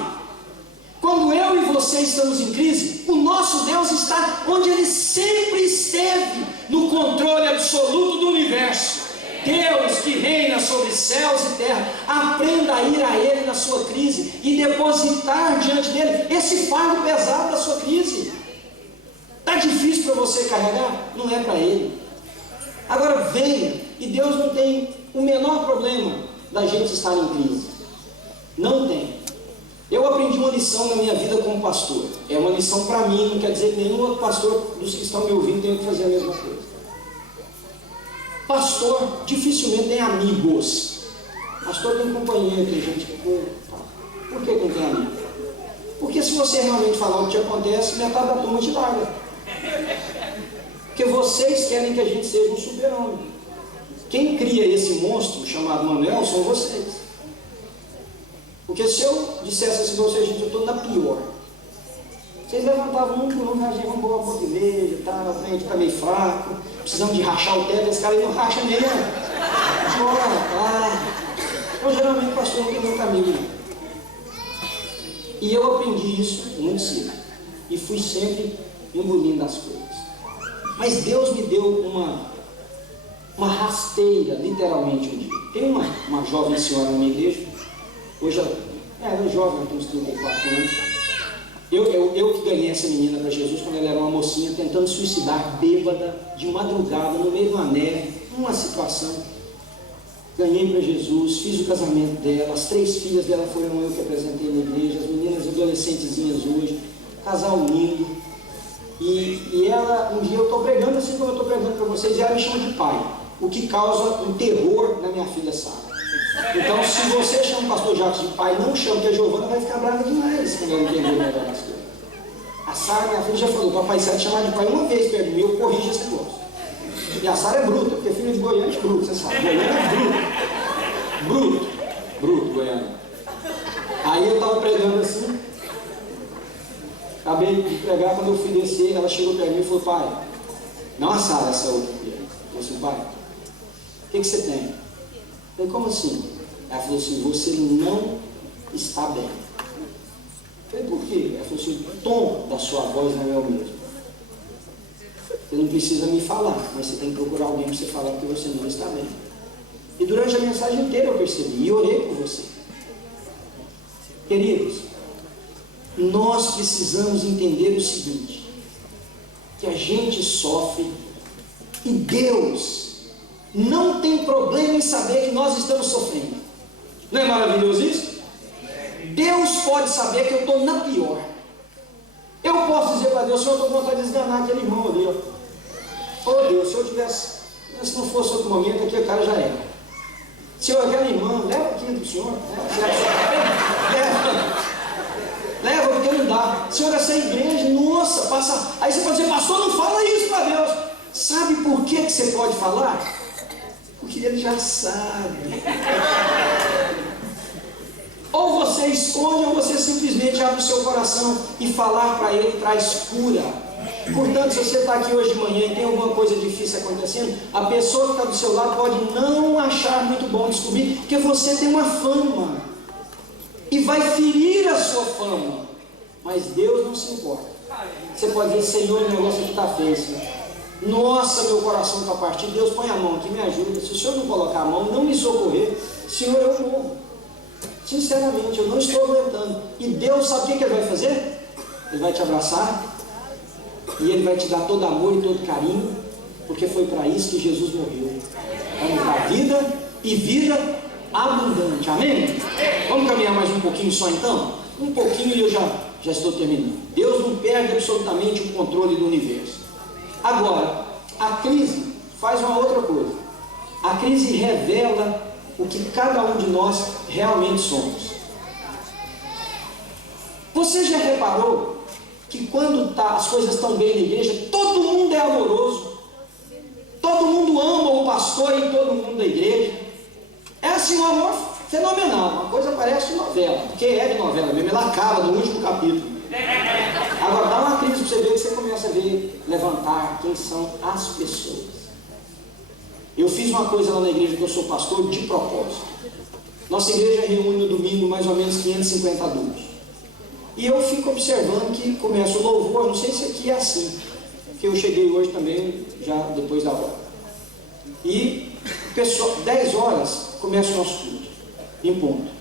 Quando eu e você estamos em crise, o nosso Deus está onde Ele sempre esteve, no controle absoluto do universo. Deus que reina sobre céus e terra, aprenda a ir a Ele na sua crise e depositar diante dEle esse fardo pesado da sua crise. Está difícil para você carregar? Não é para Ele. Agora venha, e Deus não tem o menor problema da gente estar em crise. Não tem. Eu aprendi uma lição na minha vida como pastor. É uma lição para mim, não quer dizer que nenhum outro pastor dos que estão me ouvindo tenha que fazer a mesma coisa. Pastor dificilmente tem amigos. Pastor tem companheiro, tem gente que... Por que não tem amigo? Porque se você realmente falar o que acontece, metade da turma te larga. Porque vocês querem que a gente seja um super-homem. Quem cria esse monstro chamado Manuel são vocês. Porque se eu dissesse assim para vocês: gente, eu estou na pior, vocês levantavam um por um, vamos embora para outra igreja, tá, a gente está meio fraco, precisamos de rachar o teto, esse cara aí não racha mesmo. Então geralmente o pastor não tem muito amigo. E eu aprendi isso muito cedo. E fui sempre engolindo as coisas. Mas Deus me deu uma rasteira, literalmente, um dia. Tem uma jovem senhora na minha igreja. Hoje ela é jovem, ela tem uns 34 anos. Eu que ganhei essa menina para Jesus quando ela era uma mocinha, tentando suicidar, bêbada, de madrugada, no meio de uma neve, numa situação. Ganhei para Jesus, fiz o casamento dela, as 3 filhas dela foram eu que apresentei na igreja, as meninas adolescentezinhas hoje, casal lindo. E ela, um dia eu estou pregando assim como eu estou pregando para vocês, e ela me chama de pai, o que causa um terror na minha filha Sara. Então, se você chama o pastor Jacques de pai, não chama, porque a Giovana vai ficar brava demais quando ela entender melhor as coisas. A A Sara, minha filha, já falou: papai, se ela te chamar de pai uma vez perto de mim, eu corrijo esse negócio. E a Sara é bruta, porque filho de Goiânia é bruto, você sabe. Goiânia é bruto. Bruto, Goiânia. Aí eu estava pregando assim, acabei de pregar, quando eu fui descer, ela chegou perto de mim e falou: pai, não a Sara, essa outra filha. Eu falei assim: pai, o que você tem? Eu falei: como assim? Ela falou assim: você não está bem. Eu falei: por quê? Ela falou assim: o tom da sua voz não é o mesmo. Você não precisa me falar, mas você tem que procurar alguém para você falar que você não está bem. E durante a mensagem inteira eu percebi e orei por você. Queridos, nós precisamos entender o seguinte, que a gente sofre e Deus não tem problema em saber que nós estamos sofrendo. Não é maravilhoso isso? Deus pode saber que eu estou na pior. Eu posso dizer para Deus: Senhor, eu estou com vontade de esganar aquele irmão ali. Oh Deus, se eu tivesse, se não fosse outro momento, aquele cara já era. Senhor, aquela irmã, leva aqui do Senhor. Leva, porque não dá. Senhor, essa igreja, nossa, passa. Aí você pode dizer: pastor, não fala isso para Deus. Sabe por que você pode falar? Porque Ele já sabe. Ou você esconde, ou você simplesmente abre o seu coração e falar para Ele traz cura. Portanto, se você está aqui hoje de manhã e tem alguma coisa difícil acontecendo, a pessoa que está do seu lado pode não achar muito bom descobrir que você tem uma fama e vai ferir a sua fama, mas Deus não se importa. Você pode dizer: Senhor, o negócio aqui está feio, Senhor. Nossa, meu coração está partido. Deus, põe a mão aqui, me ajuda. Se o Senhor não colocar a mão, não me socorrer, Senhor, eu morro. Sinceramente, eu não estou aguentando. E Deus sabe o que Ele vai fazer? Ele vai te abraçar e Ele vai te dar todo amor e todo carinho, porque foi para isso que Jesus morreu, para nos dar vida e vida abundante. Amém? Vamos caminhar mais um pouquinho só então? Um pouquinho e eu já estou terminando. Deus não perde absolutamente o controle do universo. Agora, a crise faz uma outra coisa. A crise revela o que cada um de nós realmente somos. Você já reparou que quando as coisas estão bem na igreja, todo mundo é amoroso, todo mundo ama o pastor e todo mundo da igreja? É assim um amor fenomenal, uma coisa parece novela, porque é de novela mesmo, ela acaba no último capítulo. Agora dá uma crise para você ver, que você começa a ver levantar quem são as pessoas. Eu fiz uma coisa lá na igreja que eu sou pastor de propósito. Nossa igreja reúne no domingo mais ou menos 550 adultos. E eu fico observando que começa o louvor, não sei se aqui é assim, porque eu cheguei hoje também, já depois da hora. E, pessoal, 10 horas começa o nosso culto, em ponto.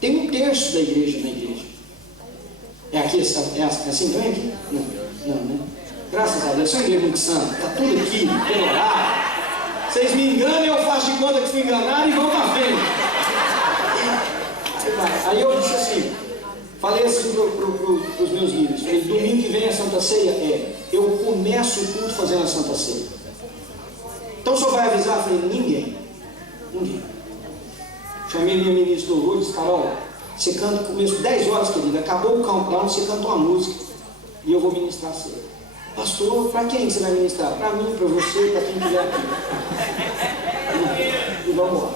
Tem um terço da igreja na igreja. É aqui, é assim também aqui? Não, né? Graças a Deus, é uma igreja muito santa, está tudo aqui, pelo horário. Vocês me enganam, eu faço de conta que fui enganado e vão para frente. Aí eu disse assim, falei assim para os meus líderes, falei: domingo que vem a Santa Ceia? Eu começo o culto fazendo a Santa Ceia. Então o senhor vai avisar? Eu falei: ninguém. Chamei minha ministra do louvor e disse: Carol, você canta começo 10 horas, querida, acabou o countdown, você canta uma música e eu vou ministrar a ceia. Pastor, para quem você vai ministrar? Para mim, para você, para quem estiver aqui. E vamos lá.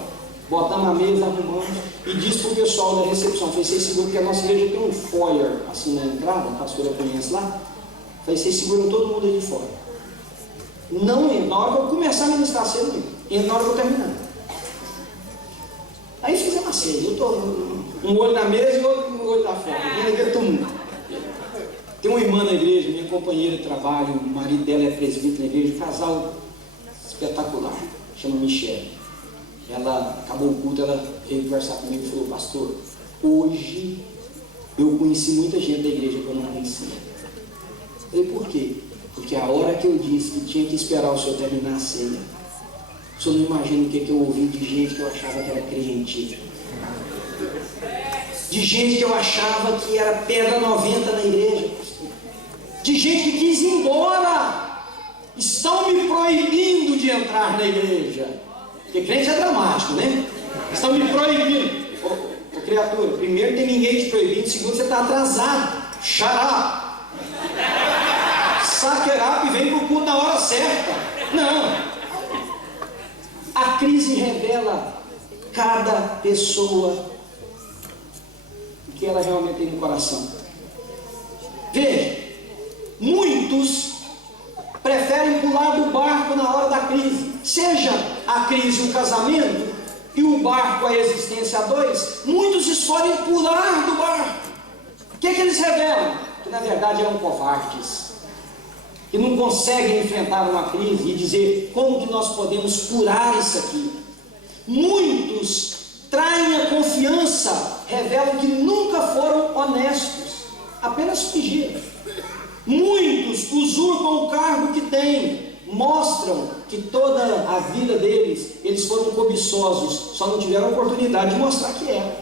Botamos a mesa, arrumamos e disse para o pessoal da recepção: falei: vocês seguram, porque a nossa igreja tem um foyer assim na entrada, a pastora conhece lá. Falei: vocês seguram todo mundo aí de fora. Não entra, na hora que eu começar a ministrar a ceia, não entra, na hora que eu terminar. Aí fizemos a ceia. Eu estou um olho na mesa e outro no olho da fora. Todo mundo. Tem uma irmã na igreja, minha companheira de trabalho, o marido dela é presbítero na igreja, um casal espetacular, chama Michele. Ela acabou o culto, ela veio conversar comigo e falou: pastor, hoje eu conheci muita gente da igreja que eu não conhecia. Eu falei: por quê? Porque a hora que eu disse que tinha que esperar o senhor terminar a ceia, o senhor não imagina o que eu ouvi de gente que eu achava que era crente, de gente que eu achava que era pedra 90 na igreja, de gente que quis ir embora. Estão me proibindo de entrar na igreja, porque crente é dramático, né? Estão me proibindo. Ô criatura, primeiro tem ninguém te proibindo, segundo você está atrasado. Xará. suck it up e vem para o culto na hora certa. Não. A crise revela cada pessoa o que ela realmente tem no coração. Veja, muitos preferem pular do barco na hora da crise. Seja a crise o casamento e o barco a existência a dois, muitos escolhem pular do barco. O que eles revelam? Que na verdade eram covardes, que não conseguem enfrentar uma crise e dizer como que nós podemos curar isso aqui. Muitos traem a confiança, revelam que nunca foram honestos, apenas fingiram. Muitos usurpam o cargo que têm, mostram que toda a vida deles, eles foram cobiçosos, só não tiveram a oportunidade de mostrar que eram.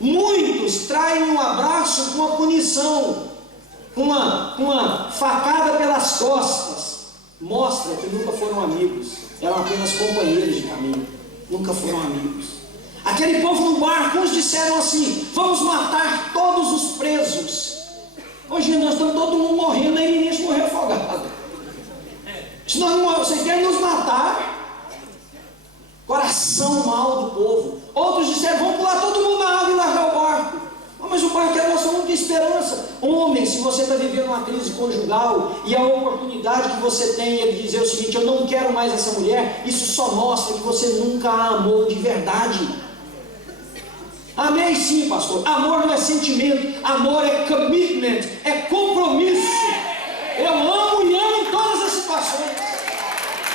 Muitos traem um abraço com a punição, com uma facada pelas costas, mostra que nunca foram amigos, eram apenas companheiros de caminho, nunca foram amigos. Aquele povo no barco, uns disseram assim: vamos matar todos os presos. Hoje nós estamos todo mundo morrendo, aí ninguém morreu afogado. Se nós não morremos, vocês querem nos matar? Coração mau do povo. Outros disseram: vamos pular todo mundo na água e largar o barco. Mas o barco é a nossa única esperança. Homem, se você está vivendo uma crise conjugal e a oportunidade que você tem é de dizer o seguinte: eu não quero mais essa mulher, isso só mostra que você nunca a amou de verdade. Amei sim, pastor. Amor não é sentimento, amor é commitment, é compromisso. Eu amo e amo em todas as situações.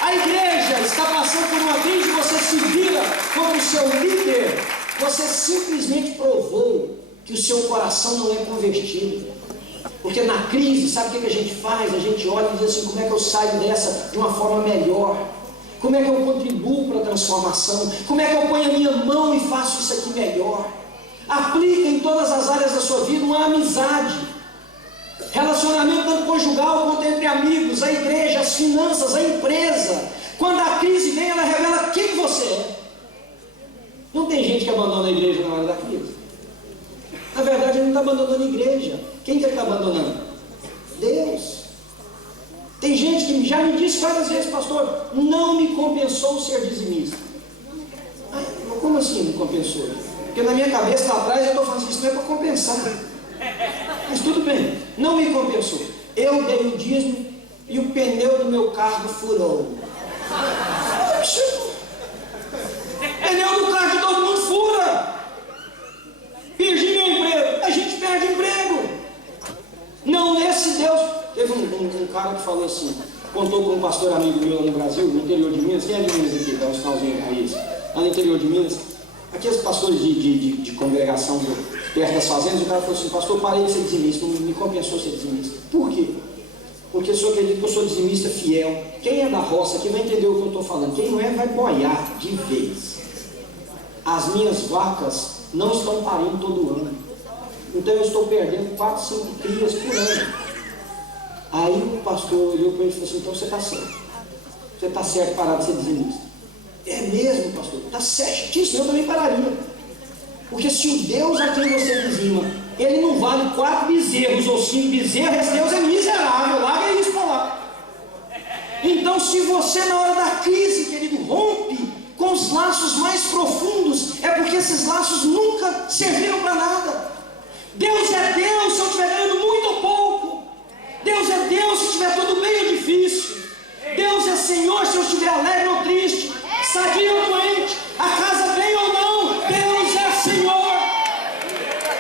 A igreja está passando por uma crise, você se vira como seu líder, você simplesmente provou que o seu coração não é convertido. Porque na crise, sabe o que a gente faz? A gente olha e diz assim: como é que eu saio dessa de uma forma melhor? Como é que eu contribuo para a transformação? Como é que eu ponho a minha mão e faço isso aqui melhor? Aplica em todas as áreas da sua vida uma amizade, relacionamento tanto conjugal quanto entre amigos, a igreja, as finanças, a empresa. Quando a crise vem, ela revela quem você é. Não tem gente que abandona a igreja na hora da crise. Na verdade, ele não está abandonando a igreja. Quem que ele está abandonando? Deus. Tem gente que já me disse várias vezes: pastor, não me compensou ser dizimista. Como assim me compensou? Porque na minha cabeça lá atrás eu estou falando assim: isso não é para compensar. Mas tudo bem, não me compensou. Eu dei o dízimo e o pneu do meu carro furou. Pneu do carro de todo mundo fura. Perdi meu emprego. A gente perde emprego. Não nesse Deus. Teve um cara que falou assim, contou com um pastor amigo meu no Brasil, no interior de Minas. Quem é de Minas aqui? Dá um sinalzinho de raiz. Lá no interior de Minas, aqueles pastores de congregação perto das fazendas, o cara falou assim: pastor, parei de ser dizimista, não me compensou ser dizimista. Por quê? Porque o senhor acredita que eu sou dizimista fiel. Quem é da roça aqui vai entender o que eu estou falando. Quem não é vai boiar de vez. As minhas vacas não estão parindo todo ano. Então eu estou perdendo 4, 5 crias por ano. Aí o pastor olhou para ele e falou assim: então você está certo. Você está certo parar de ser dizimista. É mesmo, pastor? Está certíssimo, eu também pararia. Porque se o Deus a quem você dizima, ele não vale 4 bezerros ou 5 bezerros, esse Deus é miserável, larga isso para lá. Então, se você na hora da crise, querido, rompe com os laços mais profundos, é porque esses laços nunca serviram para nada. Deus é Deus se eu estiver ganhando muito ou pouco. Deus é Deus se estiver tudo bem ou difícil. Deus é Senhor se eu estiver alegre ou triste, sadio ou doente, a casa bem ou não. Deus é Senhor.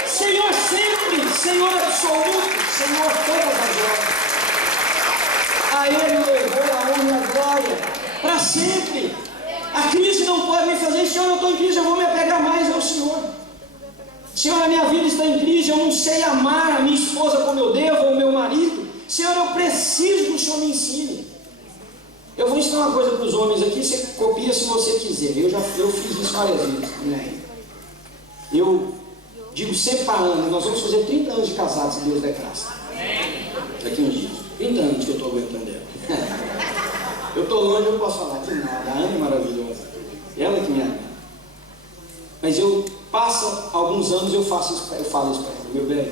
Senhor sempre, Senhor absoluto, Senhor todas as horas. A Ele louvor, a honra e a glória para sempre. A crise não pode me fazer: Senhor, eu estou em crise, eu vou me apegar mais ao Senhor. Senhor, a minha vida está em crise, eu não sei amar a minha esposa como eu devo, ou o meu marido. Senhor, eu preciso que o Senhor me ensine. Eu vou ensinar uma coisa para os homens aqui, você copia se você quiser. Eu fiz isso várias vezes, né? Eu digo sempre para a Ana: nós vamos fazer 30 anos de casados, se Deus der graça. Daqui uns dias. 30 anos que eu estou aguentando ela. Eu estou longe, eu não posso falar de nada. A Ana é maravilhosa. Ela que me ama. Mas passa alguns anos, eu falo isso para ela: meu bem,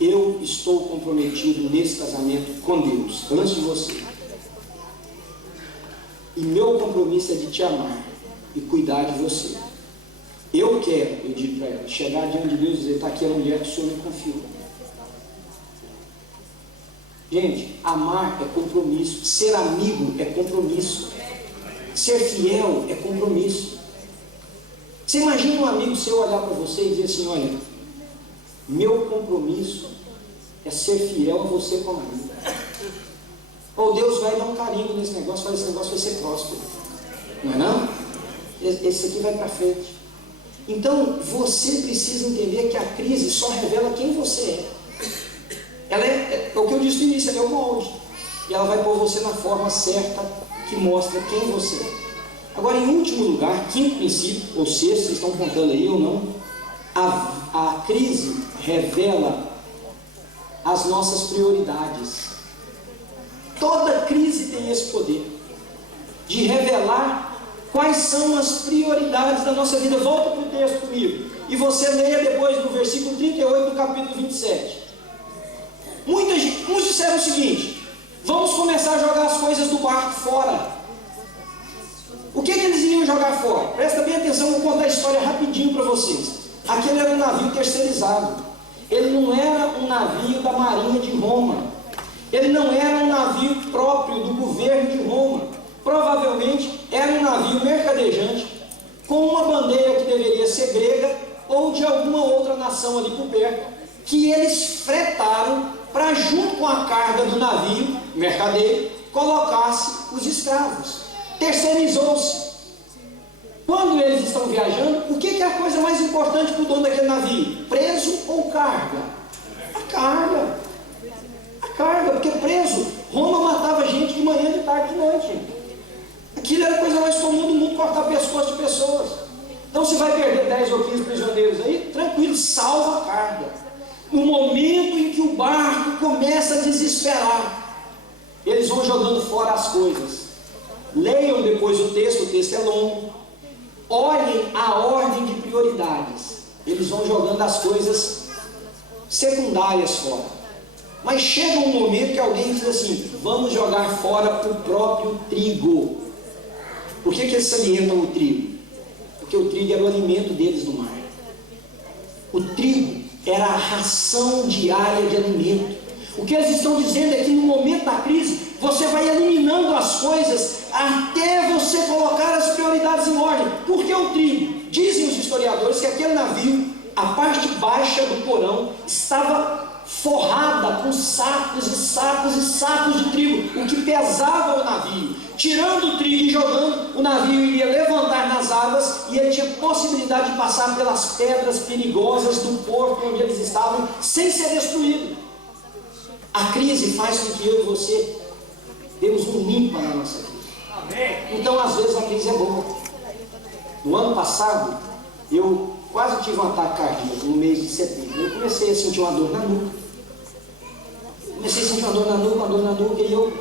eu estou comprometido nesse casamento com Deus, antes de você. E meu compromisso é de te amar e cuidar de você. Eu quero, eu digo para ela, chegar diante de Deus e dizer, está aqui a mulher que o Senhor me confiou. Gente, amar é compromisso, ser amigo é compromisso, ser fiel é compromisso. Você imagina um amigo seu olhar para você e dizer assim, olha, meu compromisso é ser fiel a você como amigo. Ou Deus vai dar um carinho nesse negócio, esse negócio vai ser próspero. Não é não? Esse aqui vai para frente. Então, você precisa entender que a crise só revela quem você é. Ela é o que eu disse no início, ela é o molde. E ela vai pôr você na forma certa que mostra quem você é. Agora, em último lugar, quinto princípio, ou sexto, vocês estão contando aí ou não, a crise revela as nossas prioridades. Toda crise tem esse poder de revelar quais são as prioridades da nossa vida. Volta para o texto comigo e você leia depois no versículo 38 do capítulo 27. Muitos disseram o seguinte: vamos começar a jogar as coisas do barco fora. O que eles iriam jogar fora? Presta bem atenção, vou contar a história rapidinho para vocês. Aquele era um navio terceirizado. Ele não era um navio da marinha de Roma. Ele não era um navio próprio do governo de Roma. Provavelmente era um navio mercadejante com uma bandeira que deveria ser grega ou de alguma outra nação ali por perto, que eles fretaram para, junto com a carga do navio mercadeiro, colocasse os escravos. Terceirizou-se. Quando eles estão viajando, o que é a coisa mais importante para o dono daquele navio? Preso ou carga? A carga. A carga, porque preso, Roma matava gente de manhã, de tarde, de noite. Aquilo era a coisa mais comum do mundo, cortar pescoço de pessoas. Então, se vai perder 10 ou 15 prisioneiros aí, tranquilo, salva a carga. No momento em que o barco começa a desesperar, eles vão jogando fora as coisas. Leiam depois o texto é longo. Olhem a ordem de prioridades. Eles vão jogando as coisas secundárias fora. Mas chega um momento que alguém diz assim: vamos jogar fora o próprio trigo. Por que eles salientam o trigo? Porque o trigo era o alimento deles no mar. O trigo era a ração diária de alimento. O que eles estão dizendo é que no momento da crise, você vai eliminando as coisas até você colocar as prioridades em ordem. Por que o trigo? Dizem os historiadores que aquele navio, a parte baixa do porão, estava forrada com sacos e sacos e sacos de trigo, o que pesava o navio. Tirando o trigo e jogando, o navio iria levantar nas águas e ele tinha possibilidade de passar pelas pedras perigosas do porto onde eles estavam, sem ser destruído. A crise faz com que eu e você demos um limpa na nossa vida. Então, às vezes, a crise é boa. No ano passado, eu quase tive um ataque cardíaco no mês de setembro. Eu comecei a sentir uma dor na nuca. Uma dor na nuca, e eu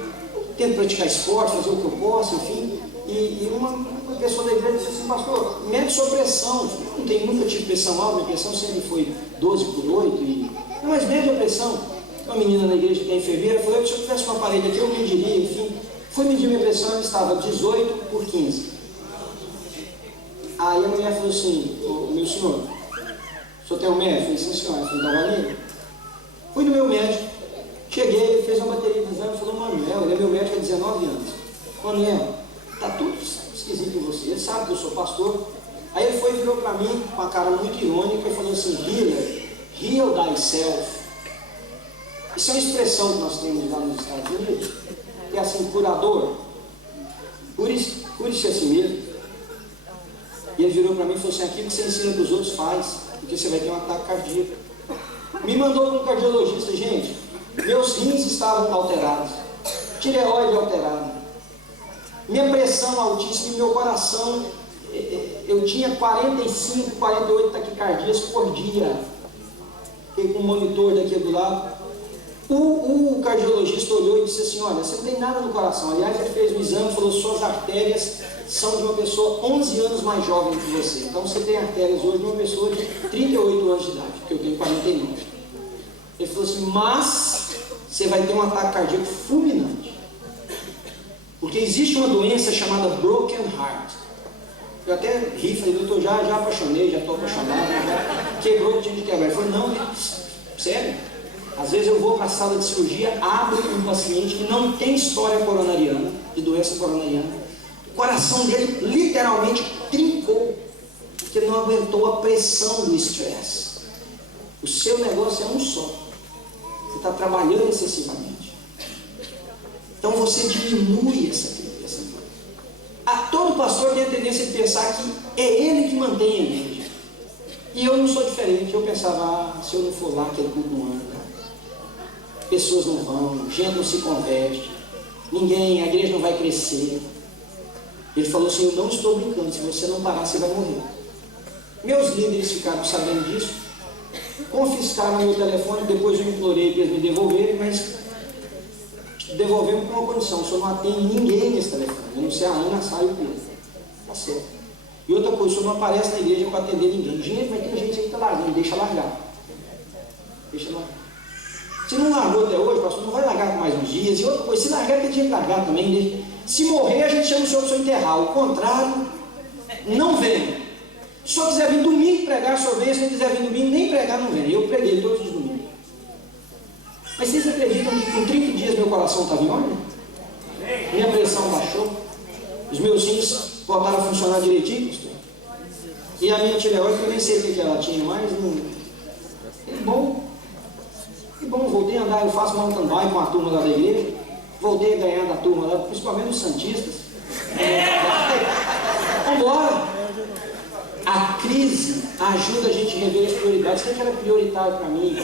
tento praticar esporte, fazer o que eu posso, enfim. E uma pessoa da igreja disse assim: pastor, mede sua pressão. Eu nunca tive pressão alta, minha pressão sempre foi 12 por 8. Mas mede a pressão. Uma menina na igreja que é enfermeira falou que se eu tivesse uma parede aqui eu mediria, enfim. Fui medir minha pressão, ela estava 18 por 15. Aí a mulher falou assim: meu senhor, o senhor tem um médico? Eu falei: sim senhor. Ela falou: então vai nele. Fui no meu médico, cheguei, ele fez uma bateria de exame e falou: Manuel, ele é meu médico há 19 anos. Manuel, está tudo esquisito em você, ele sabe que eu sou pastor. Aí ele foi e virou para mim com uma cara muito irônica e falou assim: heal thyself. Isso é uma expressão que nós temos lá nos Estados Unidos, que é assim: curador, cure-se a si mesmo. E ele virou para mim e falou assim: aquilo que você ensina para os outros faz, porque você vai ter um ataque cardíaco. Me mandou para um cardiologista. Gente, meus rins estavam alterados, tireoide alterada, minha pressão altíssima e meu coração, eu tinha 45, 48 taquicardias por dia. Fiquei com um monitor daqui do lado. O cardiologista olhou e disse assim: olha, você não tem nada no coração. Aliás, ele fez um exame e falou: suas artérias são de uma pessoa 11 anos mais jovem que você. Então você tem artérias hoje de uma pessoa de 38 anos de idade, porque eu tenho 49. Ele falou assim: mas você vai ter um ataque cardíaco fulminante. Porque existe uma doença chamada broken heart. Eu até ri, falei: doutor, já apaixonei, já estou apaixonado, já quebrou o time de quebrar. Ele falou: não, sério? Às vezes eu vou para a sala de cirurgia, abro um paciente que não tem história coronariana, de doença coronariana. O coração dele literalmente trincou, porque não aguentou a pressão do estresse. O seu negócio é um só. Você está trabalhando excessivamente. Então você diminui essa coisa. Todo pastor tem a tendência de pensar que é ele que mantém a igreja. E eu não sou diferente. Eu pensava: se eu não for lá, aquele culto não anda. Pessoas não vão, gente não se converte, a igreja não vai crescer. Ele falou assim: eu não estou brincando, se você não parar, você vai morrer. Meus líderes ficaram sabendo disso, confiscaram meu telefone, depois eu implorei para eles me devolverem, mas devolvemos com uma condição: o senhor não atende ninguém nesse telefone, a não ser a Ana, sai o Pedro. Tá certo. E outra coisa, o senhor não aparece na igreja para atender ninguém. Gente, mas tem gente aí que está largando, deixa largar. Deixa largar. Se não largou até hoje, pastor, não vai largar por mais uns dias. E outra coisa, se largar, tem gente que largar também. Se morrer, a gente chama o senhor para o senhor enterrar. O contrário, não vem. Se o senhor quiser vir domingo pregar, o senhor vem. Se não quiser vir domingo, nem pregar, não vem. Eu preguei todos os domingos. Mas vocês acreditam que com 30 dias meu coração estava em ordem? Minha pressão baixou. Os meus rins voltaram a funcionar direitinho, pastor. E a minha tireoide, eu nem sei o que ela tinha mais. Que bom, voltei a andar. Eu faço mountain bike com a turma lá da igreja. Voltei a ganhar da turma lá, principalmente os santistas. Vamos embora. A crise ajuda a gente a rever as prioridades. O que era prioritário para mim?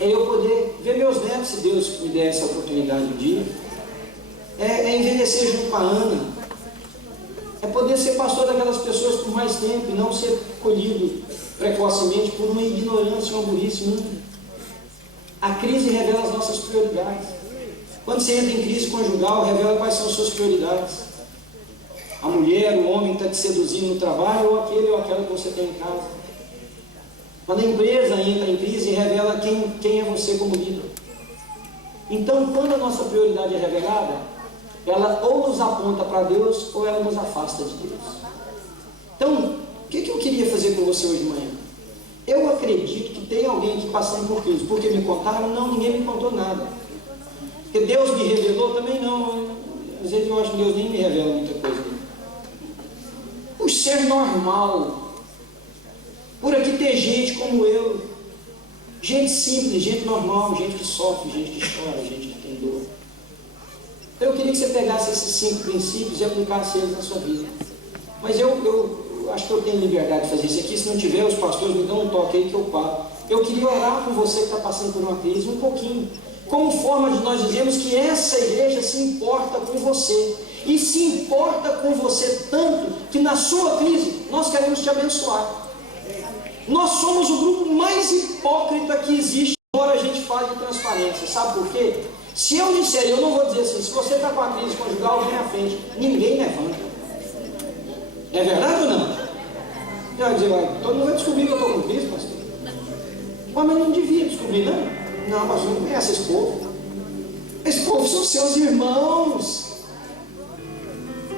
É eu poder ver meus netos, se Deus me der essa oportunidade um dia. É envelhecer junto com a Ana. É poder ser pastor daquelas pessoas por mais tempo e não ser colhido precocemente por uma ignorância, uma burrice minha. A crise revela as nossas prioridades. Quando você entra em crise conjugal, revela quais são as suas prioridades. A mulher, o homem que está te seduzindo no trabalho, ou aquele ou aquela que você tem em casa. Quando a empresa entra em crise, revela quem é você como líder. Então, quando a nossa prioridade é revelada, ela ou nos aponta para Deus, ou ela nos afasta de Deus. Então, o que eu queria fazer com você hoje de manhã? Eu acredito que tem alguém aqui passando por crise. Porque me contaram? Não, ninguém me contou nada. Porque Deus me revelou? Também não. Às vezes eu acho que Deus nem me revela muita coisa. Por ser normal. Por aqui ter gente como eu. Gente simples, gente normal, gente que sofre, gente que chora, gente que tem dor. Então eu queria que você pegasse esses 5 princípios e aplicasse eles na sua vida. Mas eu acho que eu tenho liberdade de fazer isso aqui. Se não tiver, os pastores me dão um toque aí que eu paro. Eu queria orar com você que está passando por uma crise um pouquinho, como forma de nós dizermos que essa igreja se importa com você, e se importa com você tanto que na sua crise nós queremos te abençoar. Nós somos o grupo mais hipócrita que existe, embora a gente fale de transparência. Sabe por quê? Se eu disser, eu não vou dizer assim: se você está com a crise conjugal, vem à frente. Ninguém levanta. É verdade ou não? Eu vai dizer: todo mundo vai descobrir que eu estou com crise, pastor. Mas não devia descobrir, não? Não, mas não conhece esse povo. Esse povo são seus irmãos.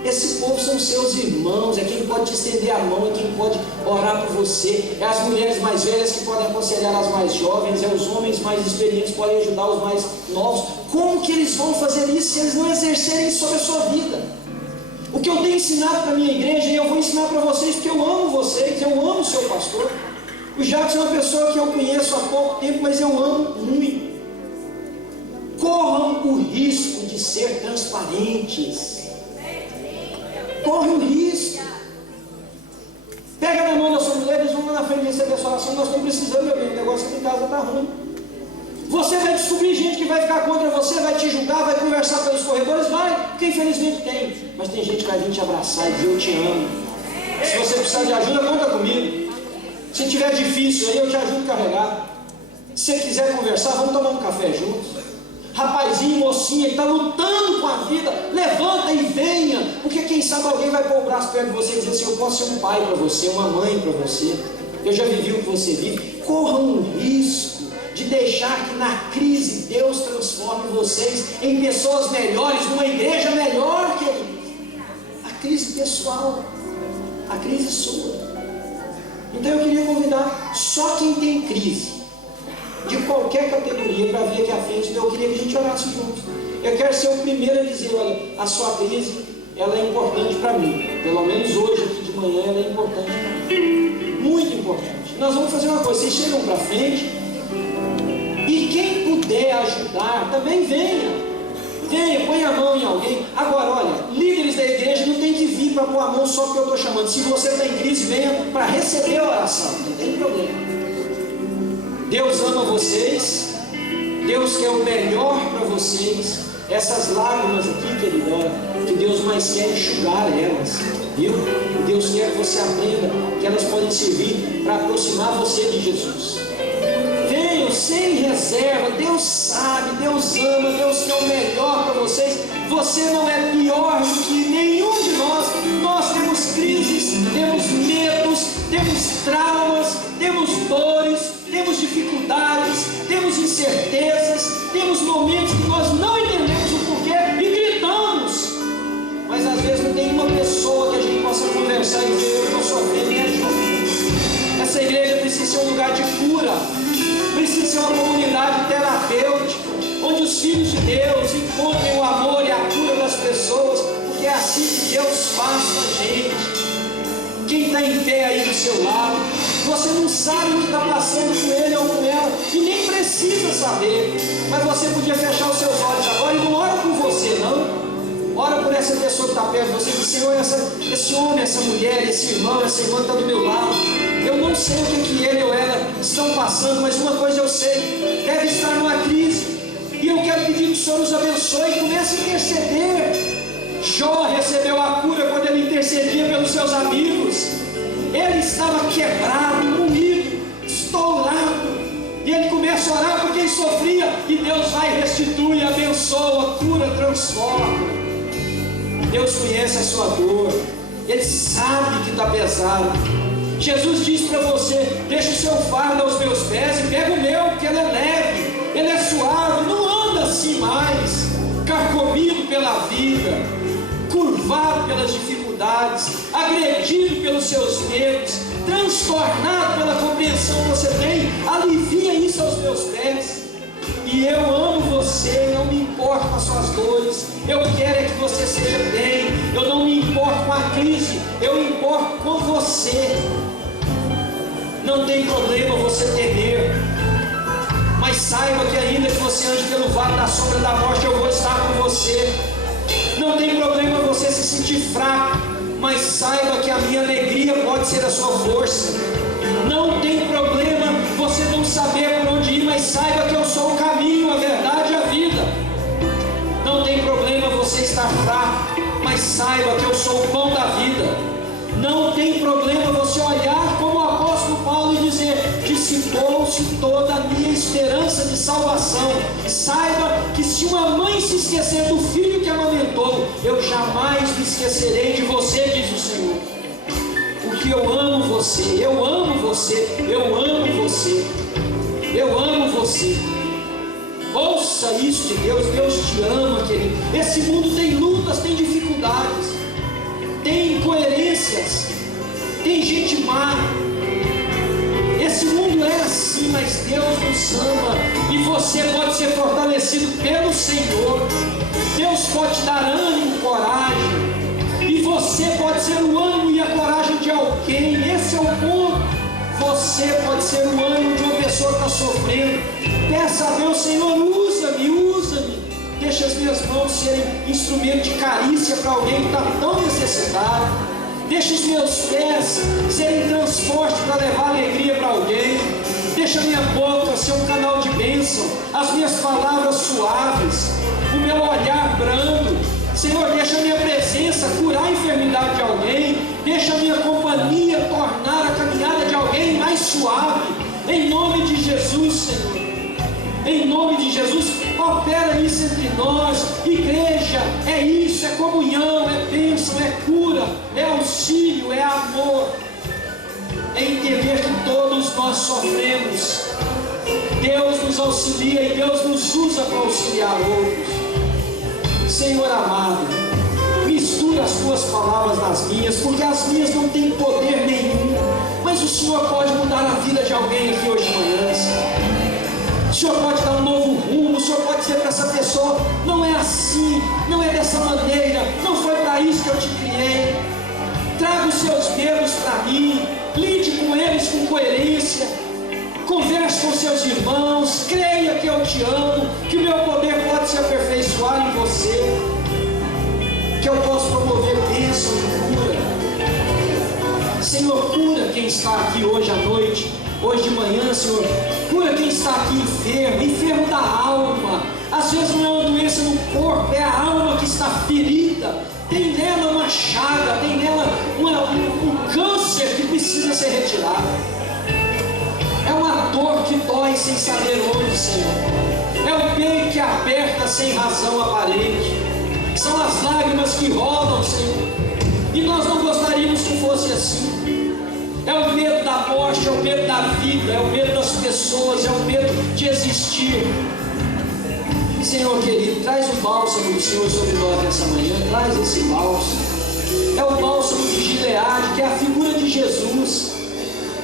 Esse povo são seus irmãos. É quem pode te estender a mão, é quem pode orar por você. É as mulheres mais velhas que podem aconselhar as mais jovens. É os homens mais experientes que podem ajudar os mais novos. Como que eles vão fazer isso se eles não exercerem isso sobre a sua vida? O que eu tenho ensinado para a minha igreja, e eu vou ensinar para vocês, porque eu amo vocês, eu amo o seu pastor. O Jacques é uma pessoa que eu conheço há pouco tempo, mas eu amo muito. Corram o risco de ser transparentes. Corre o risco. Pega na mão da sua mulher, eles vão lá na frente receber a sua oração. Nós estamos precisando, meu bem, o negócio aqui em casa está ruim. Você vai descobrir gente que vai ficar contra você, vai te julgar, vai conversar pelos corredores, vai, porque infelizmente tem. Mas tem gente que vai vir te abraçar e dizer: eu te amo. Se você precisar de ajuda, conta comigo. Se tiver difícil aí, eu te ajudo a carregar. Se você quiser conversar, vamos tomar um café juntos. Rapazinho, mocinha que está lutando com a vida, levanta e venha, porque quem sabe alguém vai pôr o braço perto de você e dizer assim: eu posso ser um pai para você, uma mãe para você, eu já vivi o que você vive. Corram o risco de deixar que na crise Deus transforme vocês em pessoas melhores, numa igreja melhor, querido. A crise pessoal, a crise sua. Então eu queria convidar só quem tem crise, de qualquer categoria, para vir aqui à frente. Eu queria que a gente orasse juntos. Eu quero ser o primeiro a dizer: olha, a sua crise, ela é importante para mim. Pelo menos hoje, aqui de manhã, ela é importante para mim. Muito importante. Nós vamos fazer uma coisa: vocês chegam para frente, e quem puder ajudar, também venha. Venha, põe a mão em alguém. Agora, olha, líderes da igreja não tem que vir para pôr a mão só porque eu estou chamando. Se você está em crise, venha para receber a oração. Não tem problema. Deus ama vocês. Deus quer o melhor para vocês. Essas lágrimas aqui, querido, o que Deus mais quer é enxugar elas, viu? Deus quer que você aprenda que elas podem servir para aproximar você de Jesus. Venham sem reserva. Deus sabe, Deus ama, Deus quer o melhor para vocês. Você não é pior do que nenhum de nós. Nós temos crises, temos medos, temos traumas, temos dores, temos dificuldades, temos incertezas, temos momentos que nós não entendemos o porquê e gritamos. Mas às vezes não tem uma pessoa que a gente possa conversar e dizer: eu estou sofrendo, me ajuda. Essa igreja precisa ser um lugar de cura, precisa ser uma comunidade terapêutica, onde os filhos de Deus encontrem o amor e a cura das pessoas, porque é assim que Deus faz com a gente. Quem está em pé aí do seu lado, você não sabe o que está passando com ele ou com ela, e nem precisa saber, mas você podia fechar os seus olhos agora e não ora por você, não. Ora por essa pessoa que está perto de você, diz: Senhor, esse homem, essa mulher, esse irmão, essa irmã está do meu lado. Eu não sei o que ele ou ela estão passando, mas uma coisa eu sei: deve estar numa crise, e eu quero pedir que o Senhor nos abençoe e comece a interceder. Jó recebeu a cura quando ele intercedia pelos seus amigos. Ele estava quebrado, moído, estourado, e ele começa a orar por quem sofria, e Deus vai, restitui, abençoa, cura, transforma. Deus conhece a sua dor, Ele sabe que está pesado. Jesus disse para você: deixa o seu fardo aos meus pés e pega o meu, porque ele é leve, ele é suave. Não anda assim mais, carcomido pela vida, curvado pelas dificuldades, agredido pelos seus medos, transtornado pela compreensão que você tem. Alivia isso aos meus pés. E eu amo você, não me importo com as suas dores, eu quero é que você seja bem. Eu não me importo com a crise, eu me importo com você. Não tem problema você temer, mas saiba que ainda que você ande pelo vale da sombra da morte, eu vou estar com você. Não tem problema você se sentir fraco, mas saiba que a minha alegria pode ser a sua força. Não tem problema você não saber por onde ir, mas saiba que eu sou o caminho, a verdade e a vida. Não tem problema você estar fraco, mas saiba que eu sou o pão da vida. Não tem problema você olhar como o apóstolo Paulo e dizer: dissipou-se toda a minha esperança de salvação. Saiba que se uma mãe se esquecer do filho que amamentou, eu jamais me esquecerei de você, diz o Senhor. Porque eu amo você, eu amo você, eu amo você, eu amo você. Ouça isso de Deus, Deus te ama, querido. Esse mundo tem lutas, tem dificuldades, tem incoerências, tem gente má. Esse mundo é assim, mas Deus nos ama, e você pode ser fortalecido pelo Senhor. Deus pode te dar ânimo, coragem, e você pode ser o ânimo e a coragem de alguém. Esse é o ponto. Você pode ser o ânimo de uma pessoa que está sofrendo. Peça a Deus: Senhor, usa-me, usa-me. Deixa as minhas mãos serem instrumento de carícia para alguém que está tão necessitado. Deixa os meus pés serem transporte para levar alegria para alguém. Deixa a minha boca ser um canal de bênção, as minhas palavras suaves, o meu olhar brando. Senhor, deixa a minha presença curar a enfermidade de alguém. Deixa a minha companhia tornar a caminhada de alguém mais suave. Em nome de Jesus, Senhor. Em nome de Jesus, opera isso entre nós. Igreja é isso, é comunhão, é bênção, é cura, é auxílio, é amor. É entender que todos nós sofremos, Deus nos auxilia e Deus nos usa para auxiliar outros. Senhor amado, mistura as tuas palavras nas minhas, porque as minhas não têm poder nenhum, mas o Senhor pode mudar a vida de alguém aqui hoje de manhã. O Senhor pode dar um novo rumo, o Senhor pode dizer para essa pessoa: não é assim, não é dessa maneira, não foi para isso que eu te criei. Traga os seus medos para mim, lide com eles com coerência, converse com seus irmãos, creia que eu te amo, que o meu poder pode se aperfeiçoar em você, que eu posso promover bênção e cura. Senhor, cura quem está aqui hoje à noite, hoje de manhã, Senhor. Cura quem está aqui enfermo, enfermo da alma. Às vezes não é uma doença no corpo, é a alma que está ferida. Tem nela uma chaga, tem nela um câncer que precisa ser retirado. É uma dor que dói sem saber onde, Senhor. É o peito que aperta sem razão aparente. São as lágrimas que rolam, Senhor. E nós não gostaríamos que fosse assim. É o medo da morte, é o medo da vida, é o medo das pessoas, é o medo de existir. Senhor querido, traz o bálsamo do Senhor sobre nós nessa manhã, traz esse bálsamo. É o bálsamo de Gileade, que é a figura de Jesus,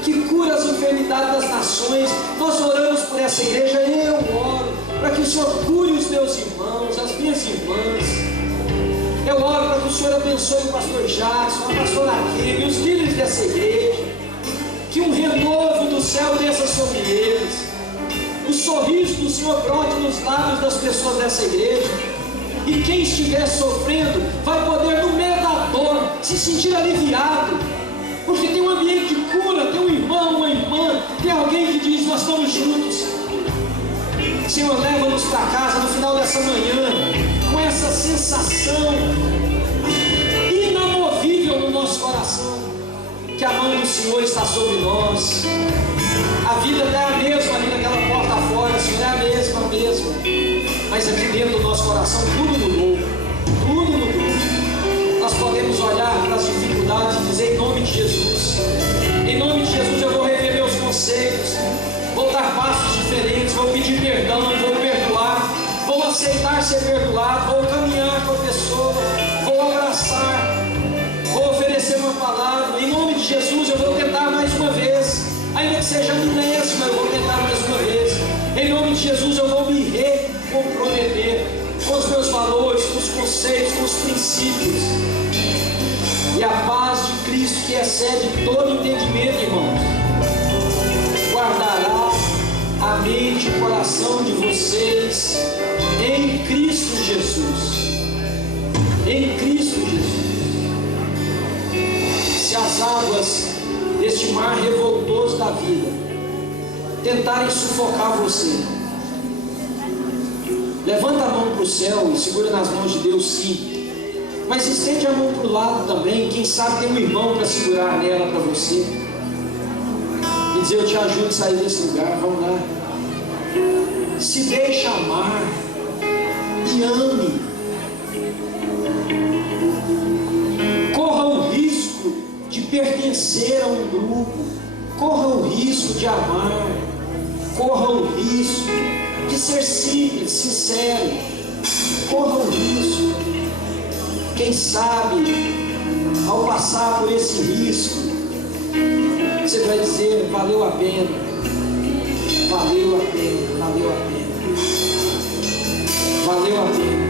que cura as enfermidades das nações. Nós oramos por essa igreja, eu oro para que o Senhor cure os meus irmãos, as minhas irmãs. Eu oro para que o Senhor abençoe o pastor Jackson, a pastora Aquile, os líderes dessa igreja, que um renovo do céu desça sobre eles, o sorriso do Senhor brote nos lábios das pessoas dessa igreja, e quem estiver sofrendo vai poder, no meio da dor, se sentir aliviado, porque tem um ambiente de cura, tem um irmão, uma irmã, tem alguém que diz: nós estamos juntos. Senhor, leva-nos para casa no final dessa manhã com essa sensação inamovível no nosso coração, que a mão do Senhor está sobre nós. A vida é a mesma ali naquela porta fora, Senhor, é a mesma, mas aqui dentro do nosso coração tudo mudou, tudo mudou. Nós podemos olhar para as dificuldades e dizer: em nome de Jesus, em nome de Jesus eu vou rever meus conceitos, vou dar passos diferentes, vou pedir perdão, vou perdoar, vou aceitar ser perdoado, vou caminhar com a pessoa, vou abraçar, vou oferecer uma palavra. Em nome de Jesus eu vou tentar mais uma vez, ainda que seja a milésima, eu vou tentar mais uma vez. Em nome de Jesus eu vou me recomprometer com os meus valores, com os conceitos, com os princípios. E a paz de Cristo, que excede todo entendimento, irmãos, guardará a mente e o coração de vocês em Cristo Jesus. Em Cristo Jesus. Se as águas deste mar revoltoso da vida tentarem sufocar você, levanta a mão para o céu e segura nas mãos de Deus, sim. Mas estende a mão para o lado também. Quem sabe tem um irmão para segurar nela para você e dizer: eu te ajudo a sair desse lugar. Vamos lá. Se deixa amar e ame. Corra o risco de pertencer a um grupo, corra o risco de amar, corra o risco de ser simples, sincero, corra o risco. Quem sabe, ao passar por esse risco, você vai dizer: valeu a pena, valeu a pena, valeu a pena, valeu a pena.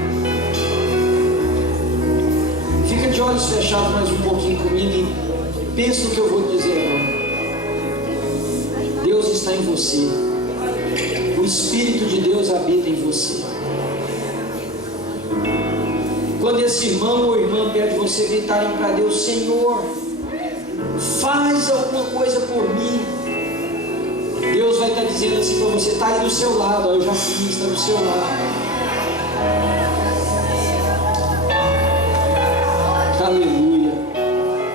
Fica de olhos fechados mais um pouquinho comigo e pensa no que eu vou dizer agora. Deus está em você, o Espírito de Deus habita em você. Quando esse irmão ou irmã pede você gritarem para Deus: Senhor, faz alguma coisa por mim, Deus vai estar dizendo assim para você: está aí do seu lado, eu já fiz, está do seu lado. Aleluia.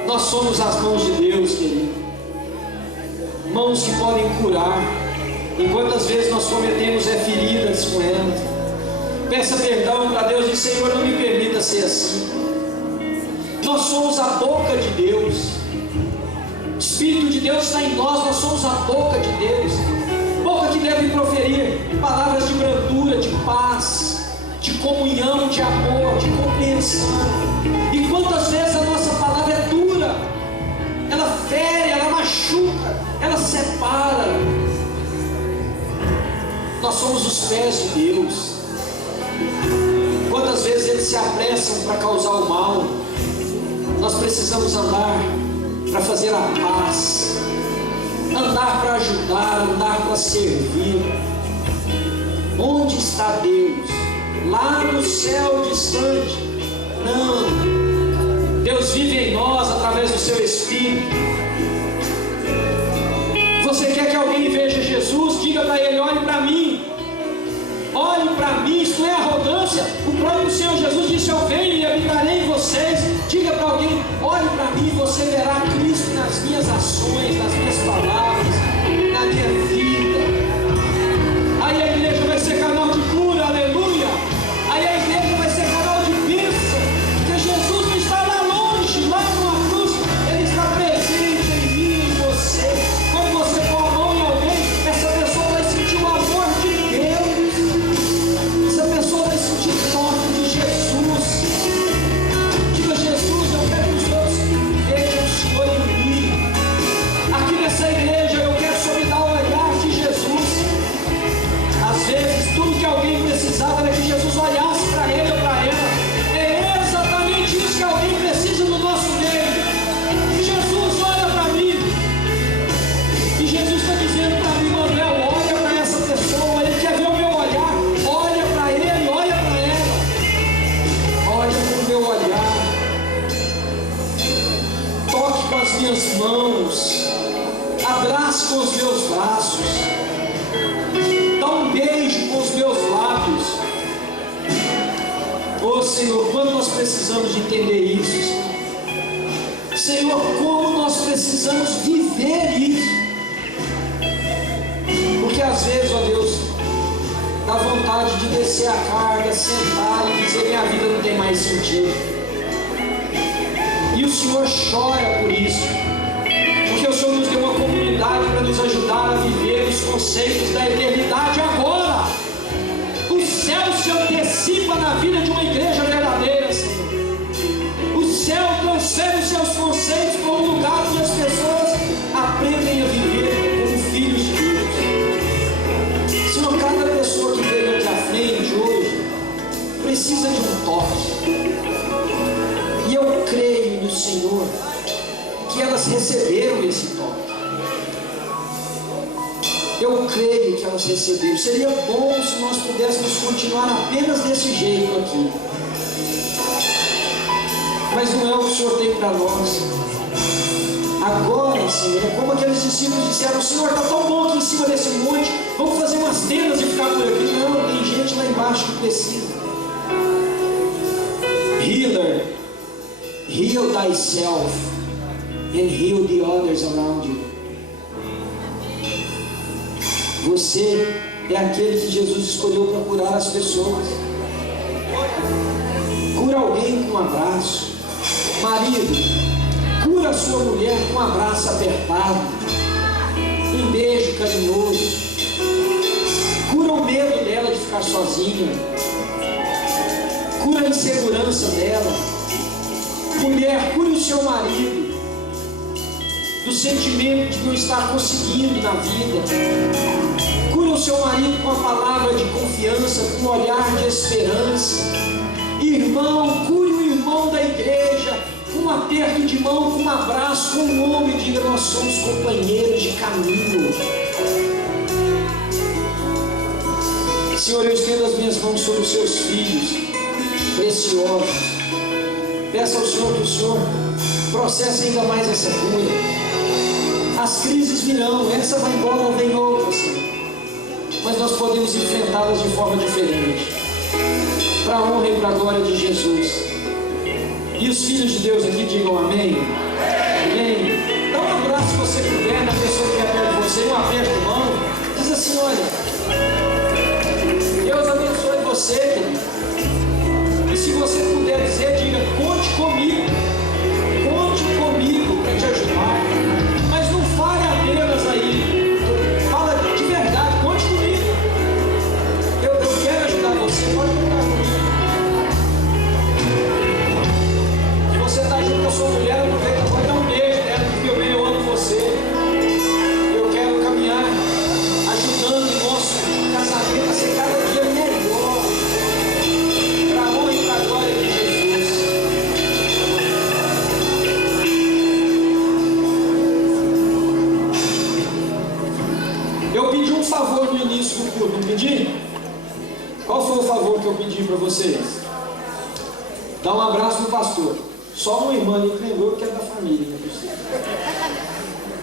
Nós somos as mãos de Deus, querido, mãos que podem curar. E quantas vezes nós cometemos feridas com ela. Peça perdão para Deus e: Senhor, não me permita ser assim. Nós somos a boca de Deus. O Espírito de Deus está em nós, nós somos a boca de Deus. Boca que deve proferir palavras de brandura, de paz, de comunhão, de amor, de compreensão. E quantas vezes a nossa palavra é dura, ela fere, ela machuca, ela separa. Nós somos os pés de Deus. Quantas vezes eles se apressam para causar o mal? Nós precisamos andar para fazer a paz, andar para ajudar, andar para servir. Onde está Deus? Lá no céu distante? Não. Deus vive em nós através do seu Espírito. Você quer que alguém veja Jesus? Diga para ele: olhe para mim. Olhe para mim, isso não é arrogância. O próprio Senhor Jesus disse: eu venho e habitarei em vocês. Diga para alguém: olhe para mim, você verá Cristo nas minhas ações, nas minhas palavras, na minha vida. Aí a igreja vai ser canal de cura, aleluia. Aí a igreja vai ser canal de bênção, porque Jesus não está lá longe, lá numa cruz. Ele está presente em mim, em você. Quando você pôr a mão em alguém, essa pessoa vai sentir o amor de Deus. Essa pessoa vai sentir o toque de Jesus. Diga: Jesus, eu quero que os outros vejam o Senhor em mim. Aqui nessa igreja eu quero só me dar o olhar de Jesus. Às vezes tudo que alguém precisava era que Jesus olhasse para ele ou para ela. É exatamente isso que alguém precisa no nosso meio. Que Jesus olha para mim. E Jesus está dizendo para mim: Manuel, olha para essa pessoa. Ele quer ver o meu olhar. Olha para ele, olha para ela. Olha para o meu olhar. Toque com as minhas mãos. Abrace com os meus braços. Dá um beijo com os meus lábios. Oh Senhor, quando nós precisamos de entender isso. Senhor, como nós precisamos viver isso. Porque às vezes, ó Deus, dá vontade de descer a carga, sentar e dizer: minha vida não tem mais sentido. E o Senhor chora por isso, porque o Senhor nos deu uma comunidade para nos ajudar a viver os conceitos da eternidade agora. O céu se antecipa na vida de uma igreja verdadeira, Senhor. O céu transfere os seus conceitos para um lugar onde as pessoas aprendem a viver como filhos de Deus. Senhor, cada pessoa que veio aqui à frente hoje precisa de um toque. E eu creio no Senhor que elas receberam esse toque. Eu creio que elas receberam. Seria bom se nós pudéssemos continuar apenas desse jeito aqui. Mas não é o que o Senhor tem para nós. Agora, Senhor, é como aqueles discípulos disseram: Senhor, está tão bom aqui em cima desse monte, vamos fazer umas tendas e ficar por aqui. Não, tem gente lá embaixo que precisa. Healer, heal thyself and heal the others around you. Você é aquele que Jesus escolheu para curar as pessoas. Cura alguém com um abraço. Marido, cura a sua mulher com um abraço apertado, um beijo carinhoso. Cura o medo dela de ficar sozinha. Cura a insegurança dela. Mulher, cure o seu marido do sentimento de não estar conseguindo na vida. Cure o seu marido com a palavra de confiança, com um olhar de esperança. Irmão, cure o irmão da igreja com um aperto de mão, com um abraço, com um ombro, e diga: nós somos companheiros de caminho. Senhor, eu estendo as minhas mãos sobre os seus filhos preciosos. Peço ao Senhor que o Senhor processe ainda mais essa cura. As crises virão, essa vai embora, vem outra, Senhor. Mas nós podemos enfrentá-las de forma diferente, para a honra e para a glória de Jesus. E os filhos de Deus aqui digam amém. Amém. Dá um abraço se você puder na pessoa que é perto de você, um aperto de mão. Diz assim: olha, Deus abençoe você, querido. E se você puder dizer, diga: conte comigo. Conte comigo para te ajudar. Mas não fale apenas aí. Fala de verdade, conte comigo. sua mulher, aproveita para dar um beijo dela, porque eu amo você. Eu quero caminhar ajudando o nosso casamento a ser cada dia melhor, para a honra e para a glória de Jesus. Eu pedi um favor no início do culto, não pedi? Qual foi o favor que eu pedi para vocês? Dá um abraço no pastor. Só uma irmã ali que lembrou que é da família.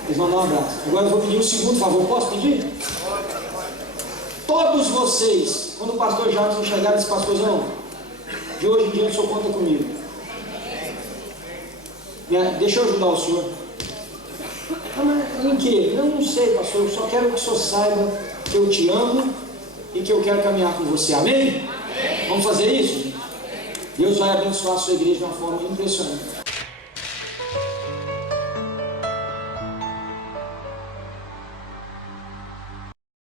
Eles vão dar um abraço. Agora eu vou pedir um segundo favor. Posso pedir? Todos vocês, quando o pastor Jackson chegar, disse: pastorzão, de hoje em diante o senhor conta comigo. Deixa eu ajudar o senhor. Em quê? Eu não sei, pastor. Eu só quero que o senhor saiba que eu te amo e que eu quero caminhar com você. Amém? Amém. Vamos fazer isso? Deus vai abençoar a sua igreja de uma forma impressionante.